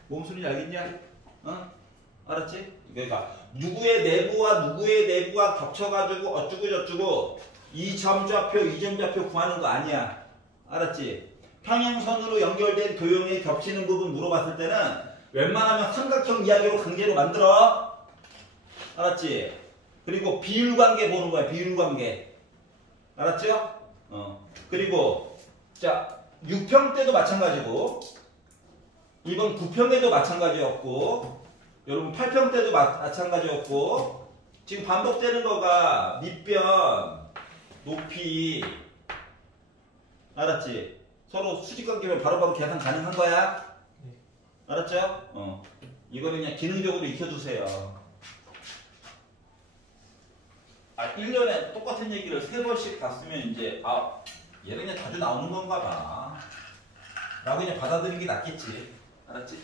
뭔 소리인지 알겠냐? 어? 알았지? 그러니까 누구의 내부와 겹쳐가지고 어쩌고 저쩌고 이 점 좌표 이 점 좌표 구하는 거 아니야. 알았지? 평행선으로 연결된 도형에 겹치는 부분 물어봤을 때는 웬만하면 삼각형 이야기로 강제로 만들어. 알았지? 그리고 비율관계 보는 거야. 비율관계. 알았죠? 그리고 자 6평 때도 마찬가지고 이번 9평에도 마찬가지였고 여러분 8평 때도 마찬가지였고 지금 반복되는 거가 밑변, 높이. 알았지? 서로 수직관계면 바로바로 계산 가능한 거야. 알았죠? 이거는 그냥 기능적으로 익혀두세요. 1년에 똑같은 얘기를 3번씩 봤으면 이제 얘는 그냥 자주 나오는 건가 봐 라고 그냥 받아들이는 게 낫겠지. 알았지?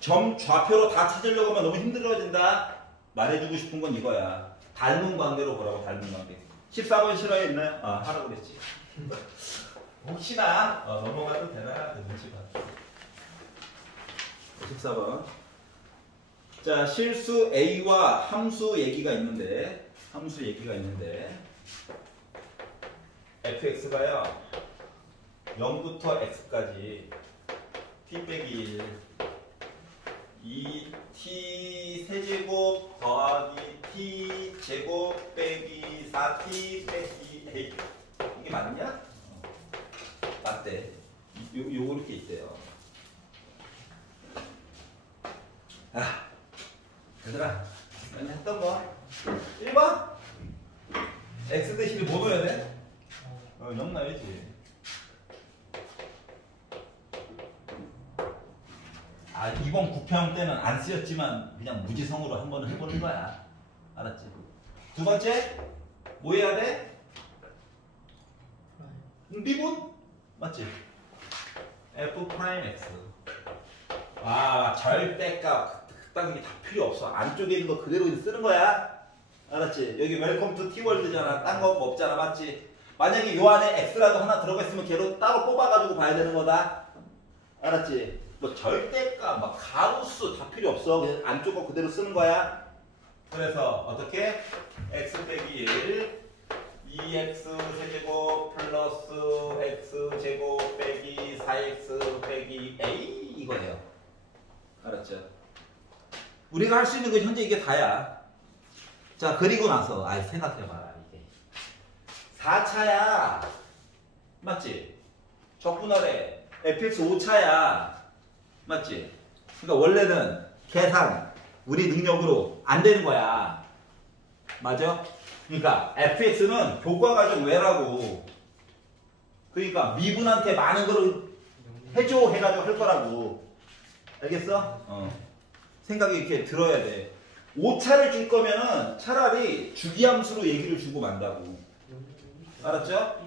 점 좌표로 다 찾으려고 하면 너무 힘들어진다. 말해주고 싶은 건 이거야. 닮은 관계로 보라고. 닮은 관계. 14번 실어에 있나요? 하라고 그랬지. 혹시나 넘어가도 되나? 눈치 봐. 14번. 자, 실수 A와 함수 얘기가 있는데 fx가요 0부터 x까지 t 빼기 1 2t 세제곱 더하기 t 제곱 빼기 4t 빼기 a. 이게 맞냐? 맞대. 요렇게 있대요. 얘들아, 맨날 했던 거 1번 x 대신에 뭐 넣어야 돼? 0 나야지. 이번 9평 때는 안 쓰였지만 그냥 무지성으로 한번 해보는 거야. 알았지? 두 번째 뭐 해야 돼? 미분? 맞지? f 프라임 x. 절대값 그딴 게 다 필요 없어. 안쪽에 있는 거 그대로 쓰는 거야. 알았지? 여기 웰컴 투 티월드잖아. 딴 거 없잖아. 맞지? 만약에 요 안에 x라도 하나 들어가 있으면 걔로 따로 뽑아가지고 봐야 되는 거다. 알았지? 뭐 절대값, 막 가로수 다 필요 없어. 그냥 안쪽 거 그대로 쓰는 거야. 그래서 어떻게? x 빼기 1 2x 세제곱 플러스 x 제곱 빼기 4x 빼기 a 이거예요. 알았죠? 우리가 할 수 있는 건 현재 이게 다야. 자, 그리고 나서 생각해봐라. 이게 4차야. 맞지? 적분할에 fx 5차야. 맞지? 그러니까 원래는 계산 우리 능력으로 안 되는 거야. 맞아? 그러니까 fx는 교과과정 외라고. 그러니까 미분한테 많은 거를 해줘 해가지고 할 거라고. 알겠어? 생각이 이렇게 들어야 돼. 5차를 줄 거면은 차라리 주기함수로 얘기를 주고 만다고. 알았죠?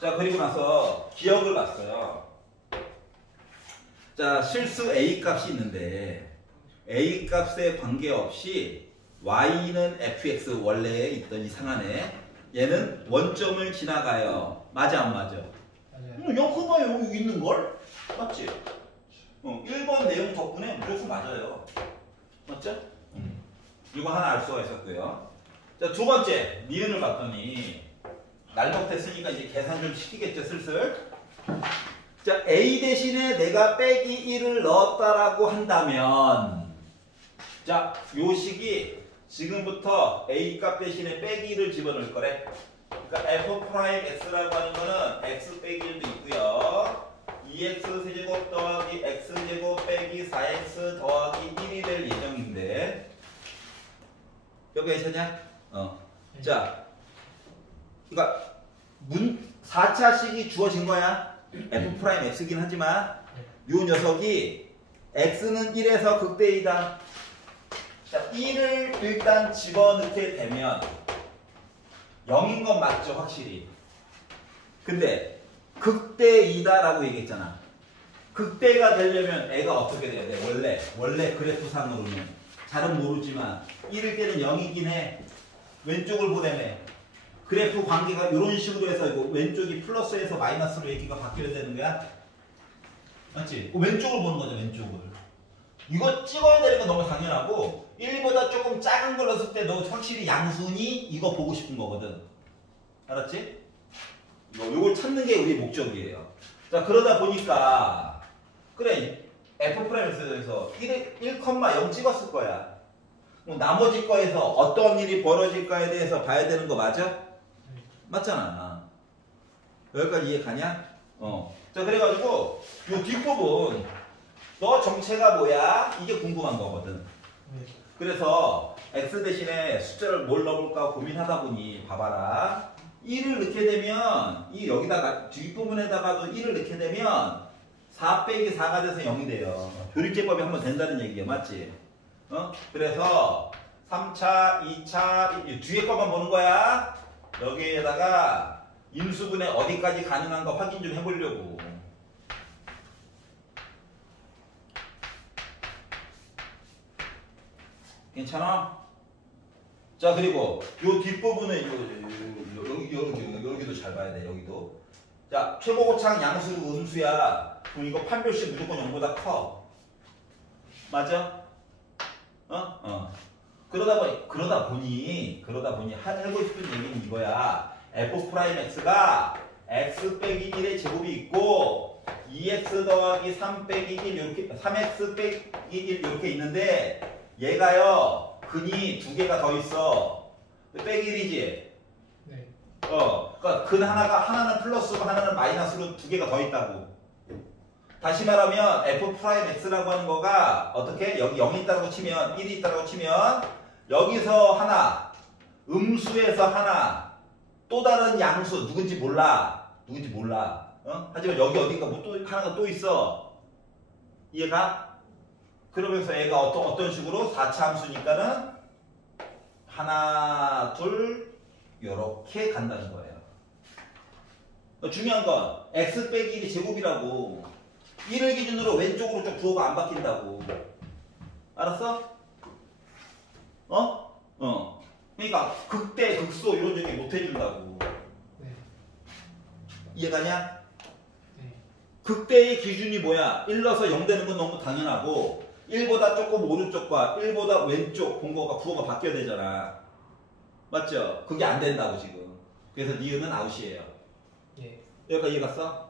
자, 그리고 나서 기억을 봤어요. 자, 실수 A 값이 있는데 A 값에 관계없이 Y는 fx 원래에 있던 이상하네. 얘는 원점을 지나가요. 맞아 안 맞아? 맞아요. 영어가 여기 있는걸? 맞지? 1번 내용 덕분에 무조건 맞아요. 맞죠? 이거 하나 알 수가 있었고요. 자, 두 번째 니은을 봤더니 날먹됐으니까 이제 계산 좀 시키겠죠, 슬슬. 자, A 대신에 내가 빼기 1을 넣었다라고 한다면, 자, 요 식이 지금부터 A 값 대신에 빼기 1을 집어넣을 거래. 그러니까 f'x라고 하는 거는 x 빼기 1도 있고요. 2x 세제곱 더하기 x제곱 빼기 4x 더하기 1이 될 예정인데, 여기 괜찮냐? 자, 그러니까 4차식이 주어진 거야. f 프라임 x긴 하지만 요 녀석이 x는 1에서 극대이다. 자, 1을 일단 집어넣게 되면 0인 건 맞죠, 확실히. 근데 극대이다라고 얘기했잖아. 극대가 되려면 애가 어떻게 돼야 돼? 원래 그래프상으로는 잘은 모르지만 1일 때는 0이긴 해. 왼쪽을 보내매. 그래프 관계가 이런 식으로 해서 이거 왼쪽이 플러스에서 마이너스로 얘기가 바뀌어야 되는 거야. 맞지? 왼쪽을 보는 거죠, 왼쪽을. 이거 찍어야 되는 건 너무 당연하고 1보다 조금 작은 걸 넣었을 때 너 확실히 양순이 이거 보고 싶은 거거든. 알았지? 요걸 찾는 게 우리 목적이에요. 자, 그러다 보니까 그래, F'X에서 1,0 찍었을 거야. 그럼 나머지 거에서 어떤 일이 벌어질까에 대해서 봐야 되는 거 맞아? 맞잖아. 여기까지 이해 가냐? 자, 그래가지고 요 뒷부분 너 정체가 뭐야? 이게 궁금한 거거든. 그래서 X 대신에 숫자를 뭘 넣어볼까 고민하다 보니 봐봐라. 1을 넣게 되면 이 여기다가 뒷부분에다가도 1을 넣게 되면 4 빼기 4가 돼서 0이 돼요. 조립제법이 한번 된다는 얘기야. 맞지? 그래서 3차, 2차 뒤에 것만 보는 거야. 여기에다가 인수분해 어디까지 가능한가 확인 좀 해보려고. 괜찮아? 자, 그리고 요 뒷부분은 여기도 잘 봐야 돼. 여기도. 자, 최고고창 양수로 음수야. 그럼 이거 판별식 무조건 0보다 커. 맞아? 그러다 보니 하고 싶은 얘기는 이거야. F'X가 X 빼기 1의 제곱이 있고 2X 더하기 3 빼기 1 이렇게 3X 빼기 1 이렇게 있는데 얘가요 근이 두 개가 더 있어. 빼기 1이지? 네. 그러니까 근 하나는 플러스고 하나는 마이너스로 두 개가 더 있다고. 다시 말하면 F'X라고 하는 거가 어떻게? 여기 0이 있다고 치면 1이 있다고 치면 여기서 하나 음수에서 하나 또 다른 양수 누군지 몰라. 하지만 여기 어딘가 뭐 또 하나가 또 있어. 이해가? 그러면서 얘가 어떤 식으로 4차 함수니까는 하나 둘 요렇게 간다는 거예요. 중요한 건 x 빼기 1이 제곱이라고. 1을 기준으로 왼쪽으로 좀 부호가 안 바뀐다고. 알았어? 그러니까 극대, 극소 이런 얘기 못 해준다고. 네. 이해가냐? 네. 극대의 기준이 뭐야? 1 넣어서 0 되는 건 너무 당연하고 1보다 조금 오른쪽과 1보다 왼쪽 본거가 부호가 바뀌어야 되잖아. 맞죠? 그게 안 된다고 지금. 그래서 니은은 아웃이에요. 예. 여기까지 이해 갔어?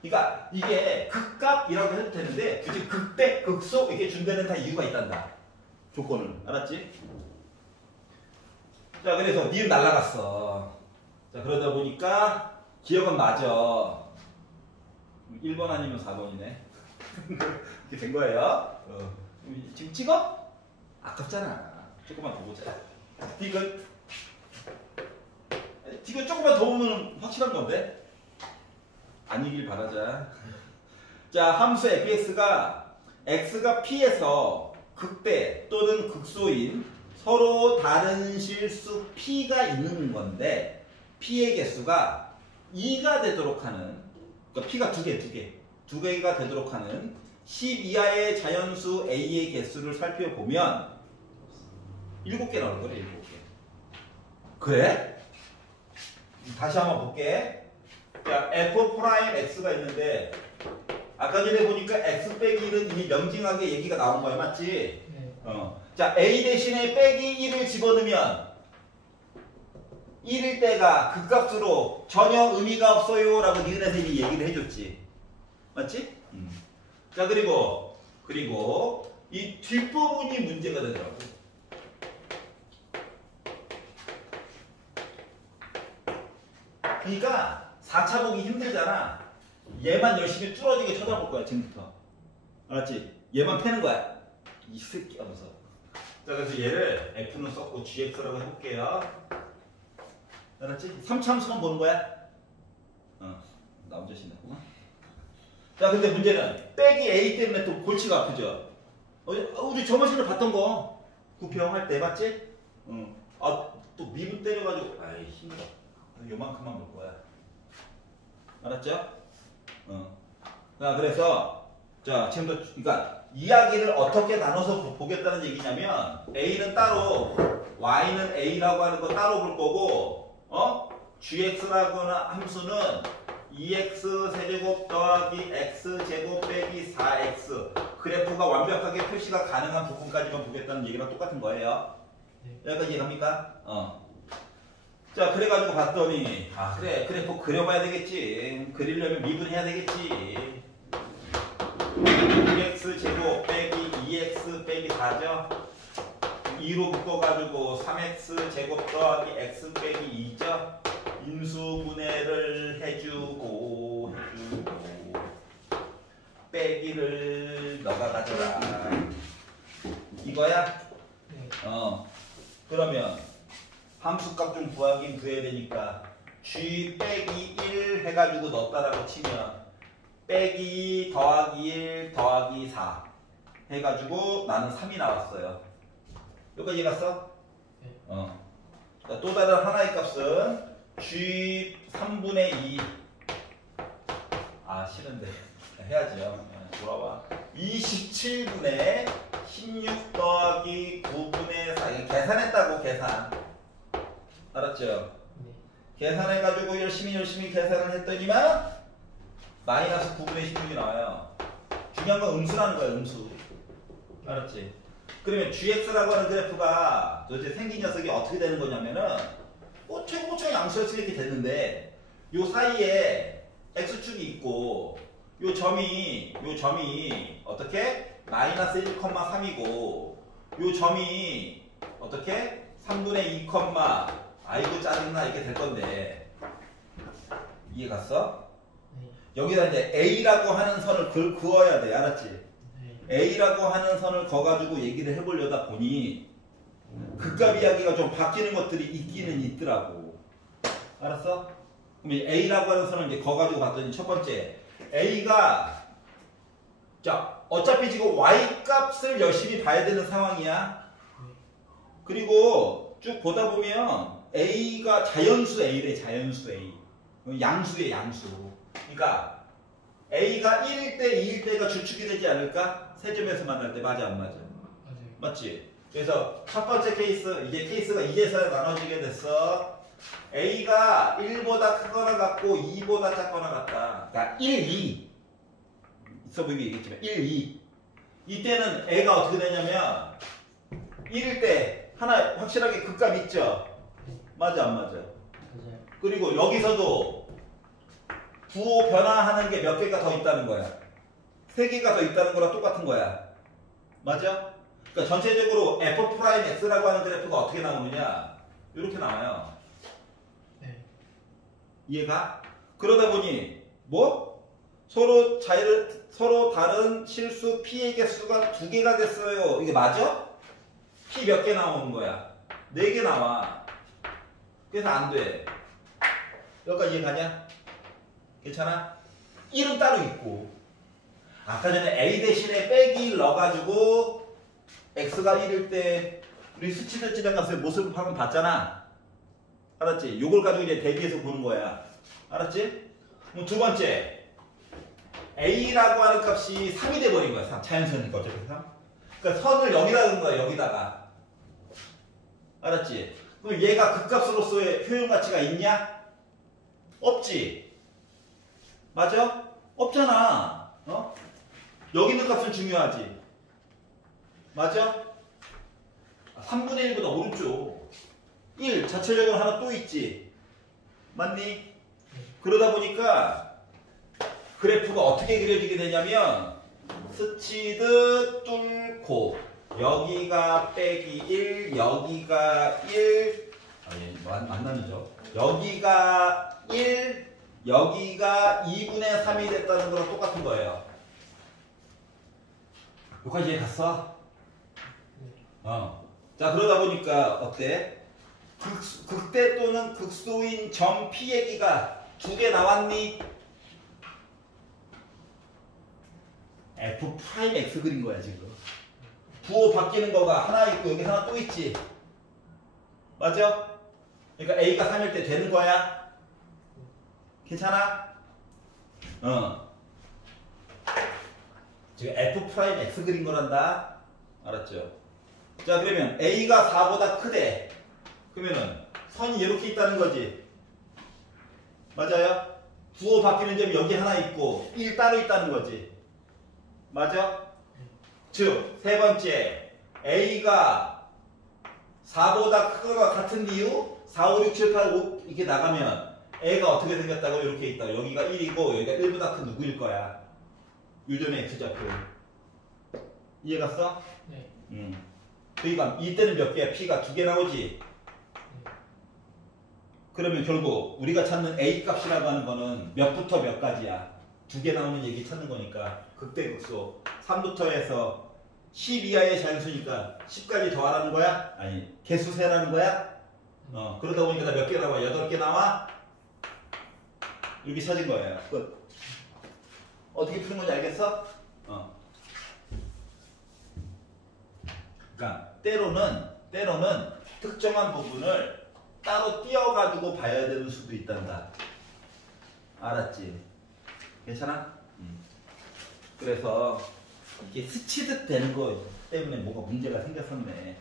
그러니까 이게 극값이라고 해도 되는데 굳이 극대, 극소 이렇게 준다는 다 이유가 있단다. 조건을. 알았지? 자, 그래서 니은 날라갔어. 자, 그러다 보니까 기억은 맞아. 1번 아니면 4번이네. 이렇게 된 거예요. 지금 찍어? 아깝잖아. 조금만 더 보자. 디귿 조금만 더 보면 확실한 건데? 아니길 바라자. 자, 함수 fx가 x가 p에서 극대 또는 극소인 서로 다른 실수 p가 있는 건데 p의 개수가 2가 되도록 하는, 그러니까 p가 두 개가 되도록 하는 10 이하의 자연수 a의 개수를 살펴보면 7개 나올 거래. 7개. 그래? 다시 한번 볼게. 자, F'X가 있는데 아까 전에 보니까 X 빼기 1은 이미 명징하게 얘기가 나온 거야. 맞지? 네. 자, A 대신에 빼기 1을 집어넣으면 1일 때가 극값으로 전혀 의미가 없어요 라고 니은에서 이미 얘기를 해줬지. 맞지? 자, 그리고 이 뒷부분이 문제가 되더라고. 그러니까 4차 보기 힘들잖아. 얘만 열심히 뚫어지게 쳐다볼 거야 지금부터. 알았지? 얘만 패는 거야. 이 새끼 하면서. 자, 그래서 얘를 F는 썼고 GX라고 해볼게요. 알았지? 3차함수만 보는 거야. 나 혼자 신났구나. 자, 근데 문제는 빼기 A 때문에 또 골치가 아프죠? 우리 저번 시간에 봤던 거 구평할 때 맞지? 또 미분 때려가지고 아이 힘들어. 요만큼만 볼 거야. 알았죠? 자, 그래서 자, 지금도 그러니까 이야기를 어떻게 나눠서 보겠다는 얘기냐면 A는 따로 Y는 A라고 하는 거 따로 볼 거고 GX라고 하는 함수는 2x 세제곱 더하기 x제곱 빼기 4x 그래프가 완벽하게 표시가 가능한 부분까지만 보겠다는 얘기랑 똑같은 거예요. 여기까지 이해갑니까? 자, 그래가지고 봤더니 그래 그래프 그려봐야 되겠지. 그리려면 미분해야 되겠지. 2x제곱 빼기 2x 빼기 4죠. 2로 묶어가지고 3x제곱 더하기 x 빼기 2죠. 인수분해를 해주고 빼기를 너가 가져라 이거야? 네. 그러면 함수값 좀 구하긴 구해야 되니까 g 빼기 1 해가지고 넣었다라고 치면 빼기 더하기 1 더하기 4 해가지고 나는 3이 나왔어요. 여기까지 이해갔어? 네. 자, 또 다른 하나의 값은 G 3분의 2 싫은데 해야지요. 돌아와 27분의 16 더하기 9분의 4 이거 계산했다고 계산 알았죠? 네. 계산해가지고 열심히 계산을 했더니만 마이너스 9분의 16이 나와요. 중요한 건 음수라는 거야. 음수 알았지? 그러면 GX라고 하는 그래프가 도대체 생긴 녀석이 어떻게 되는 거냐면은 최고점이 양수였으니 이렇게 됐는데 요 사이에 x축이 있고 요 점이 어떻게? 마이너스 1,3이고 요 점이 어떻게? 3분의 2, 아이고 짜증나 이렇게 될 건데 이해 갔어? 네. 여기다 이제 A라고 하는 선을 그어야 돼. 알았지? 네. A라고 하는 선을 그어가지고 얘기를 해보려다 보니 극값 이야기가 좀 바뀌는 것들이 있기는 있더라고. 알았어? 그럼 A라고 하는 선을 이제 거가지고 봤더니 첫 번째 A가 자 어차피 지금 Y 값을 열심히 봐야 되는 상황이야. 그리고 쭉 보다 보면 A가 자연수 A래. 자연수 A. 양수의 양수. 그러니까 A가 1일 때 2일 때가 주축이 되지 않을까? 세 점에서 만날 때 맞아 안 맞아? 맞아요. 맞지? 그래서 첫 번째 케이스, 이제 케이스가 2에서 나눠지게 됐어. A가 1보다 크거나 같고 2보다 작거나 같다. 그러니까 1, 2. 있어 보이게 얘기했지만 1, 2. 이때는 A가 어떻게 되냐면 1일 때 하나 확실하게 극값 있죠? 맞아 안 맞아? 맞아요. 그리고 여기서도 부호 변화하는 게 몇 개가 더 있다는 거야. 3개가 더 있다는 거랑 똑같은 거야. 맞아? 그러니까 전체적으로 F'X라고 하는 그래프가 어떻게 나오느냐 이렇게 나와요. 네. 이해가? 그러다 보니 뭐? 서로 다른 실수 P의 개수가 2개가 됐어요. 이게 맞아? P 몇 개 나오는 거야? 4개 나와. 그래서 안 돼. 여기까지 이해가냐? 괜찮아? 1은 따로 있고 아까 전에 A 대신에 빼기 1 넣어가지고 X가 1일 때 우리 수치들지랑 가서 모습을 한번 봤잖아. 알았지? 요걸 가지고 이제 대비해서 보는 거야. 알았지? 그럼 두 번째 A라고 하는 값이 3이 돼버린 거야. 3. 자연선이니까 어차피 3. 그러니까 선을 여기다 넣은 거야. 여기다가. 알았지? 그럼 얘가 극값으로서의 효용 가치가 있냐? 없지? 맞아? 없잖아. 여기 있는 값은 중요하지. 맞아? 3분의 1보다 오른쪽. 1 자체적으로 하나 또 있지. 맞니? 그러다 보니까 그래프가 어떻게 그려지게 되냐면 스치듯 뚫고 여기가 빼기 1, 여기가 1 만나는죠. 여기가 1, 여기가 2분의 3이 됐다는 거랑 똑같은 거예요. 여기까지 이해 갔어? 자, 그러다 보니까 어때? 극대 또는 극소인 점 P 얘기가 두 개 나왔니? F 프라임 X 그린 거야 지금. 부호 바뀌는 거가 하나 있고 여기 하나 또 있지. 맞죠? 그러니까 A가 3일 때 되는 거야. 괜찮아? 지금 F 프라임 X 그린 거란다. 알았죠? 자, 그러면 A가 4보다 크대. 그러면은 선이 이렇게 있다는 거지. 맞아요? 부호 바뀌는 점이 여기 하나 있고 1 따로 있다는 거지. 맞아? 즉, 세 번째 A가 4보다 크거나 같은 이유 4, 5, 6, 7, 8, 5 이렇게 나가면 A가 어떻게 생겼다고? 이렇게 있다. 여기가 1이고 여기가 1보다 큰 누구일 거야? 유전의 X좌표. 이해 갔어? 네. 그러니까 이때는 몇 개야? P가 2개 나오지? 그러면 결국 우리가 찾는 A 값이라고 하는 거는 몇부터 몇까지야? 2개 나오는 얘기 찾는 거니까 극대극소 3부터 해서 10 이하의 자연수니까 10까지 더하라는 거야? 아니 개수 세라는 거야? 그러다 보니까 몇 개 나와? 8개 나와? 이렇게 찾은 거예요. 끝. 어떻게 푸는 건지 알겠어? 그러니까 때로는 특정한 부분을 따로 띄어가지고 봐야 되는 수도 있단다. 알았지? 괜찮아? 그래서 이게 스치듯 되는 거 때문에 뭐가 문제가 생겼었네.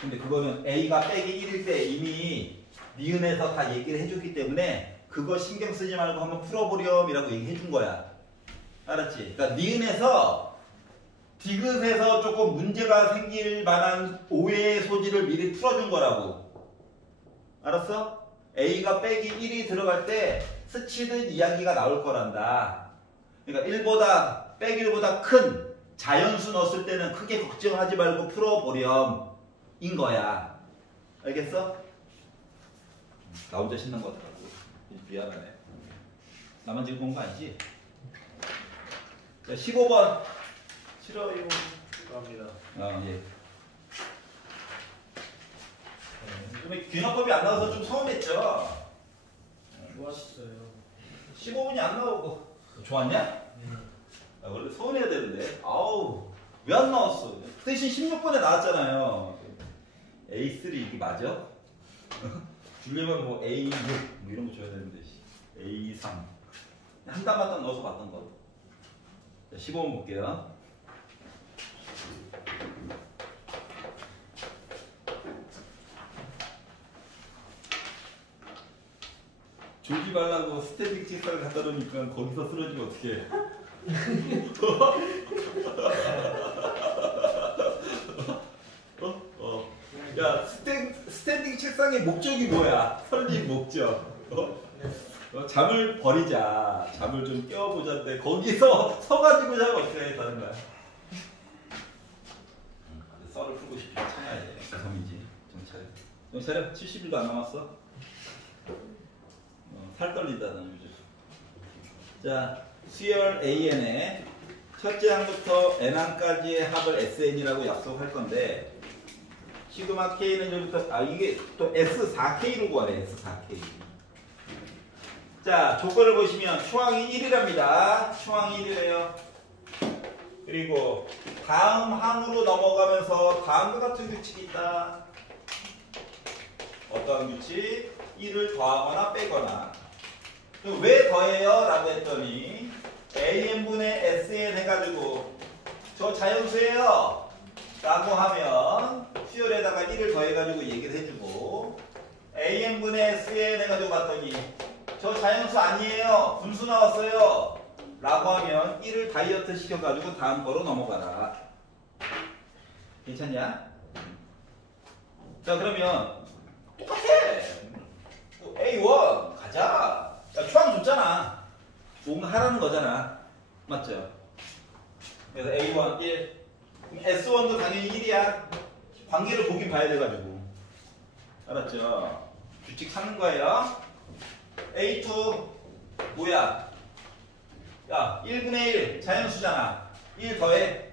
근데 그거는 A가 빼기 1일 때 이미 니은에서 다 얘기를 해줬기 때문에 그거 신경 쓰지 말고 한번 풀어보렴이라고 얘기해 준 거야. 알았지? 그러니까 니은에서 디귿에서 조금 문제가 생길 만한 오해의 소지를 미리 풀어준 거라고. 알았어? A가 빼기 1이 들어갈 때 스치듯 이야기가 나올 거란다. 그러니까 1보다 빼기 1보다 큰 자연수 넣었을 때는 크게 걱정하지 말고 풀어보렴 인 거야. 알겠어? 나 혼자 신난 거 같더라고. 미안하네. 나만 지금 본 거 아니지? 자, 15번 싫어요. 감사합니다. 예. 근데 균형법이 안 나와서 좀 서운했죠? 좋았어요. 15분이 안 나오고 좋았냐? 원래 서운해야 되는데 아우 왜 안 나왔어? 그 대신 16번에 나왔잖아요. A3 이게 맞아? 주려면 뭐 A6 뭐 이런 거 줘야 되는데 A3 한 단만 딱 넣어서 봤던 거. 자, 15번 볼게요. 조지 말라고 스탠딩 책상을 갖다 놓으니까 거기서 쓰러지면 어떡해. 야, 스탠딩 책상의 목적이 뭐야? 설립 목적. 잠을 버리자. 잠을 좀 깨워보자인데 거기서 서가지고 자면 어떻게 다는 거야? 썰을 풀고 싶으면 참아야 돼. 섬이지. 정차려. 70일도 안 남았어. 살 떨린다 나 요즘. 자, 수열 AN의 첫째 항부터 n항까지의 합을 SN이라고 약속할 건데 시그마 K는 여기부터 이게 또 S4K로 구하래. S4K. 자, 조건을 보시면 초항이 1이랍니다. 초항이 1이래요. 그리고 다음 항으로 넘어가면서 다음과 같은 규칙이 있다. 어떠한 규칙? 1을 더하거나 빼거나. 왜 더해요? 라고 했더니 AN분의 SN 해가지고 저 자연수예요 라고 하면 수열에다가 1을 더해가지고 얘기를 해주고 AN분의 SN 해가지고 봤더니 저 자연수 아니에요 분수 나왔어요 라고 하면 1을 다이어트 시켜가지고 다음 거로 넘어가라. 괜찮냐? 자, 그러면 똑같아. A1 가자. 야, 초항 줬잖아. 뭔가 하라는 거잖아. 맞죠? 그래서 A1 1. 그럼 S1도 당연히 1이야. 관계를 보긴 봐야 돼가지고. 알았죠? 규칙 찾는 거예요. A2 뭐야? 야, 1분의 1 자연수잖아. 1 더해.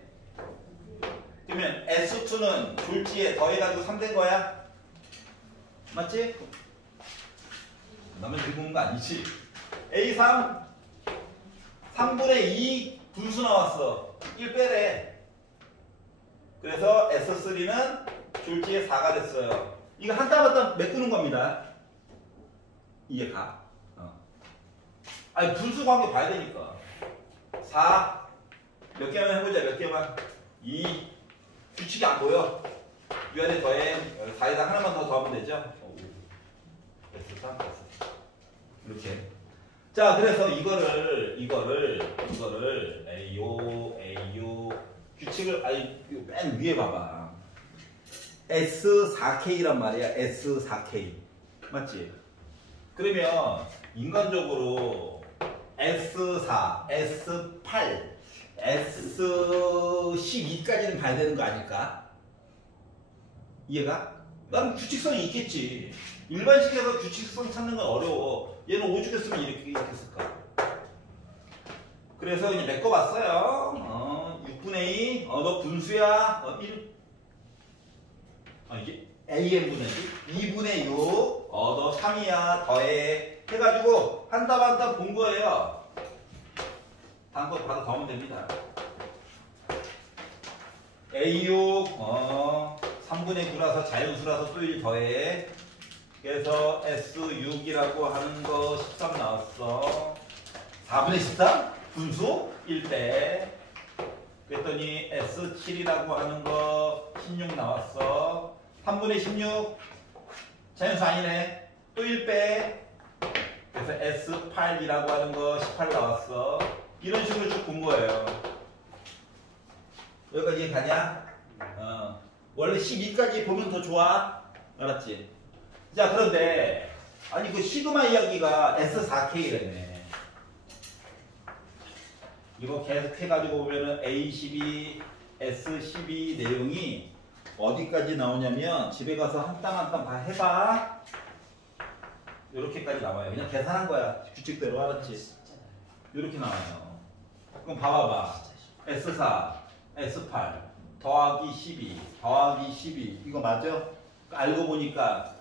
그러면 S2는 졸지에 더해가지고 3 된 거야? 맞지? 나만 읽은 거 아니지? A3 3분의 2 분수 나왔어. 1 빼래. 그래서 S3는 졸지에 4가 됐어요. 이거 한 땀 한 땀 메꾸는 겁니다. 이해가? 아니 분수 관계 봐야 되니까. 4 몇 개만 해보자. 몇 개만. 2 규칙이 안 보여. 위안에 더해. 4에다 하나만 더 더하면 되죠. S3 이렇게. 자, 그래서 이거를 AO 규칙을 아니 맨 위에 봐봐. S4K란 말이야. S4K 맞지? 그러면 인간적으로 S4, S8, S12까지는 봐야 되는 거 아닐까? 이해가? 난 규칙성이 있겠지. 일반식에서 규칙성 찾는 건 어려워. 얘는 오죽했으면 이렇게 쓸까? 그래서 이제 메꿔봤어요. 6분의 2. 너 분수야. 1. 이게 AN분의 2분의 6. 너 3이야. 더해. 해가지고 한 땀 한 땀 본 거예요. 다음 거 바로 더하면 됩니다. A6. 3분의 9라서 자연수라서 또 1 더해. 그래서 S6이라고 하는 거 13 나왔어. 4분의 13? 분수? 1빼. 그랬더니 S7이라고 하는 거 16 나왔어. 3분의 16? 자연수 아니네. 또 1빼. 그래서 S8이라고 하는 거 18 나왔어. 이런 식으로 쭉 본 거예요. 여기까지 가냐? 원래 12까지 보면 더 좋아. 알았지? 자, 그런데 아니 그 시그마 이야기가 S4K라네. 이거 계속 해가지고 보면은 A12, S12 내용이 어디까지 나오냐면 집에 가서 한 땀 한 땀 다 해봐. 이렇게까지 나와요. 그냥 계산한 거야. 규칙대로. 알았지? 이렇게 나와요. 그럼 봐봐봐. S4, S8 더하기 12 더하기 12 이거 맞아? 알고 보니까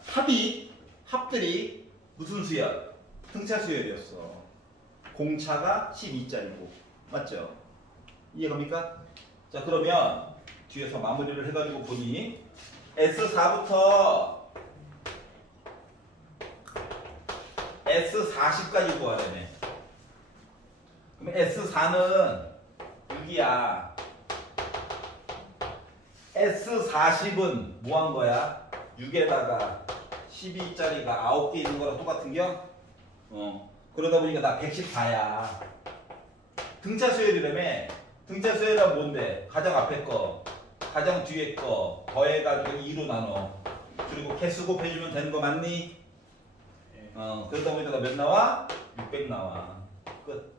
합들이 무슨 수열? 등차 수열이었어. 공차가 12짜리고 맞죠? 이해갑니까? 자, 그러면 뒤에서 마무리를 해가지고 보니 S4부터 S40까지 구하려네. 그럼 S4는 6이야. S40은 뭐 한 거야? 6에다가 12짜리가 9개 있는 거랑 똑같은 겨? 그러다 보니까 나 114야. 등차 수열이라며. 등차 수열은 뭔데? 가장 앞에 거, 가장 뒤에 거 더해가지고 2로 나눠. 그리고 개수 곱해주면 되는 거 맞니? 그러다 보니까 나 몇 나와? 600 나와. 끝.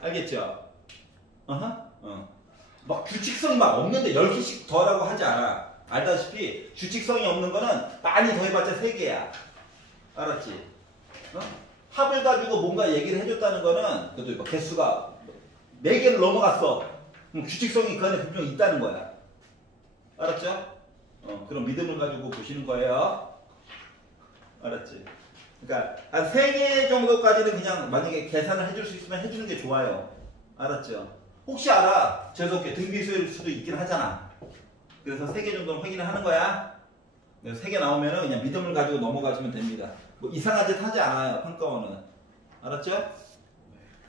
알겠죠? 막 규칙성이 막 없는데 10개씩 더하라고 하지 않아. 알다시피 규칙성이 없는 거는 많이 더해봤자 3개야. 알았지? 합을 가지고 뭔가 얘기를 해줬다는 거는 그래도 개수가 4개를 넘어갔어. 규칙성이 그 안에 분명히 있다는 거야. 알았죠? 그럼 믿음을 가지고 보시는 거예요. 알았지? 그러니까 한 3개 정도까지는 그냥 만약에 계산을 해줄 수 있으면 해주는 게 좋아요. 알았죠? 혹시 알아? 재수없게 등비수일 수도 있긴 하잖아. 그래서 3개 정도는 확인을 하는 거야. 그래서 3개 나오면은 그냥 믿음을 가지고 넘어가시면 됩니다. 뭐 이상한 짓 하지 않아요. 평가원은. 알았죠?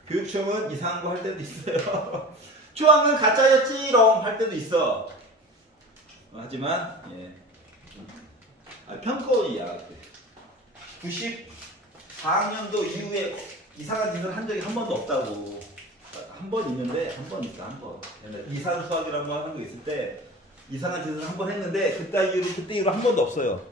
교육청은 이상한 거 할 때도 있어요. 조항은 가짜였지롱 할 때도 있어. 하지만 예. 평가원이야. 94학년도 이후에 이상한 짓을 한 적이 한 번도 없다고. 한 번 있는데 한 번 있어. 한 번. 이산 수학이라는 거 하는 거 있을 때 이상한 짓을 한 번 했는데 그때 이후로 한 번도 없어요.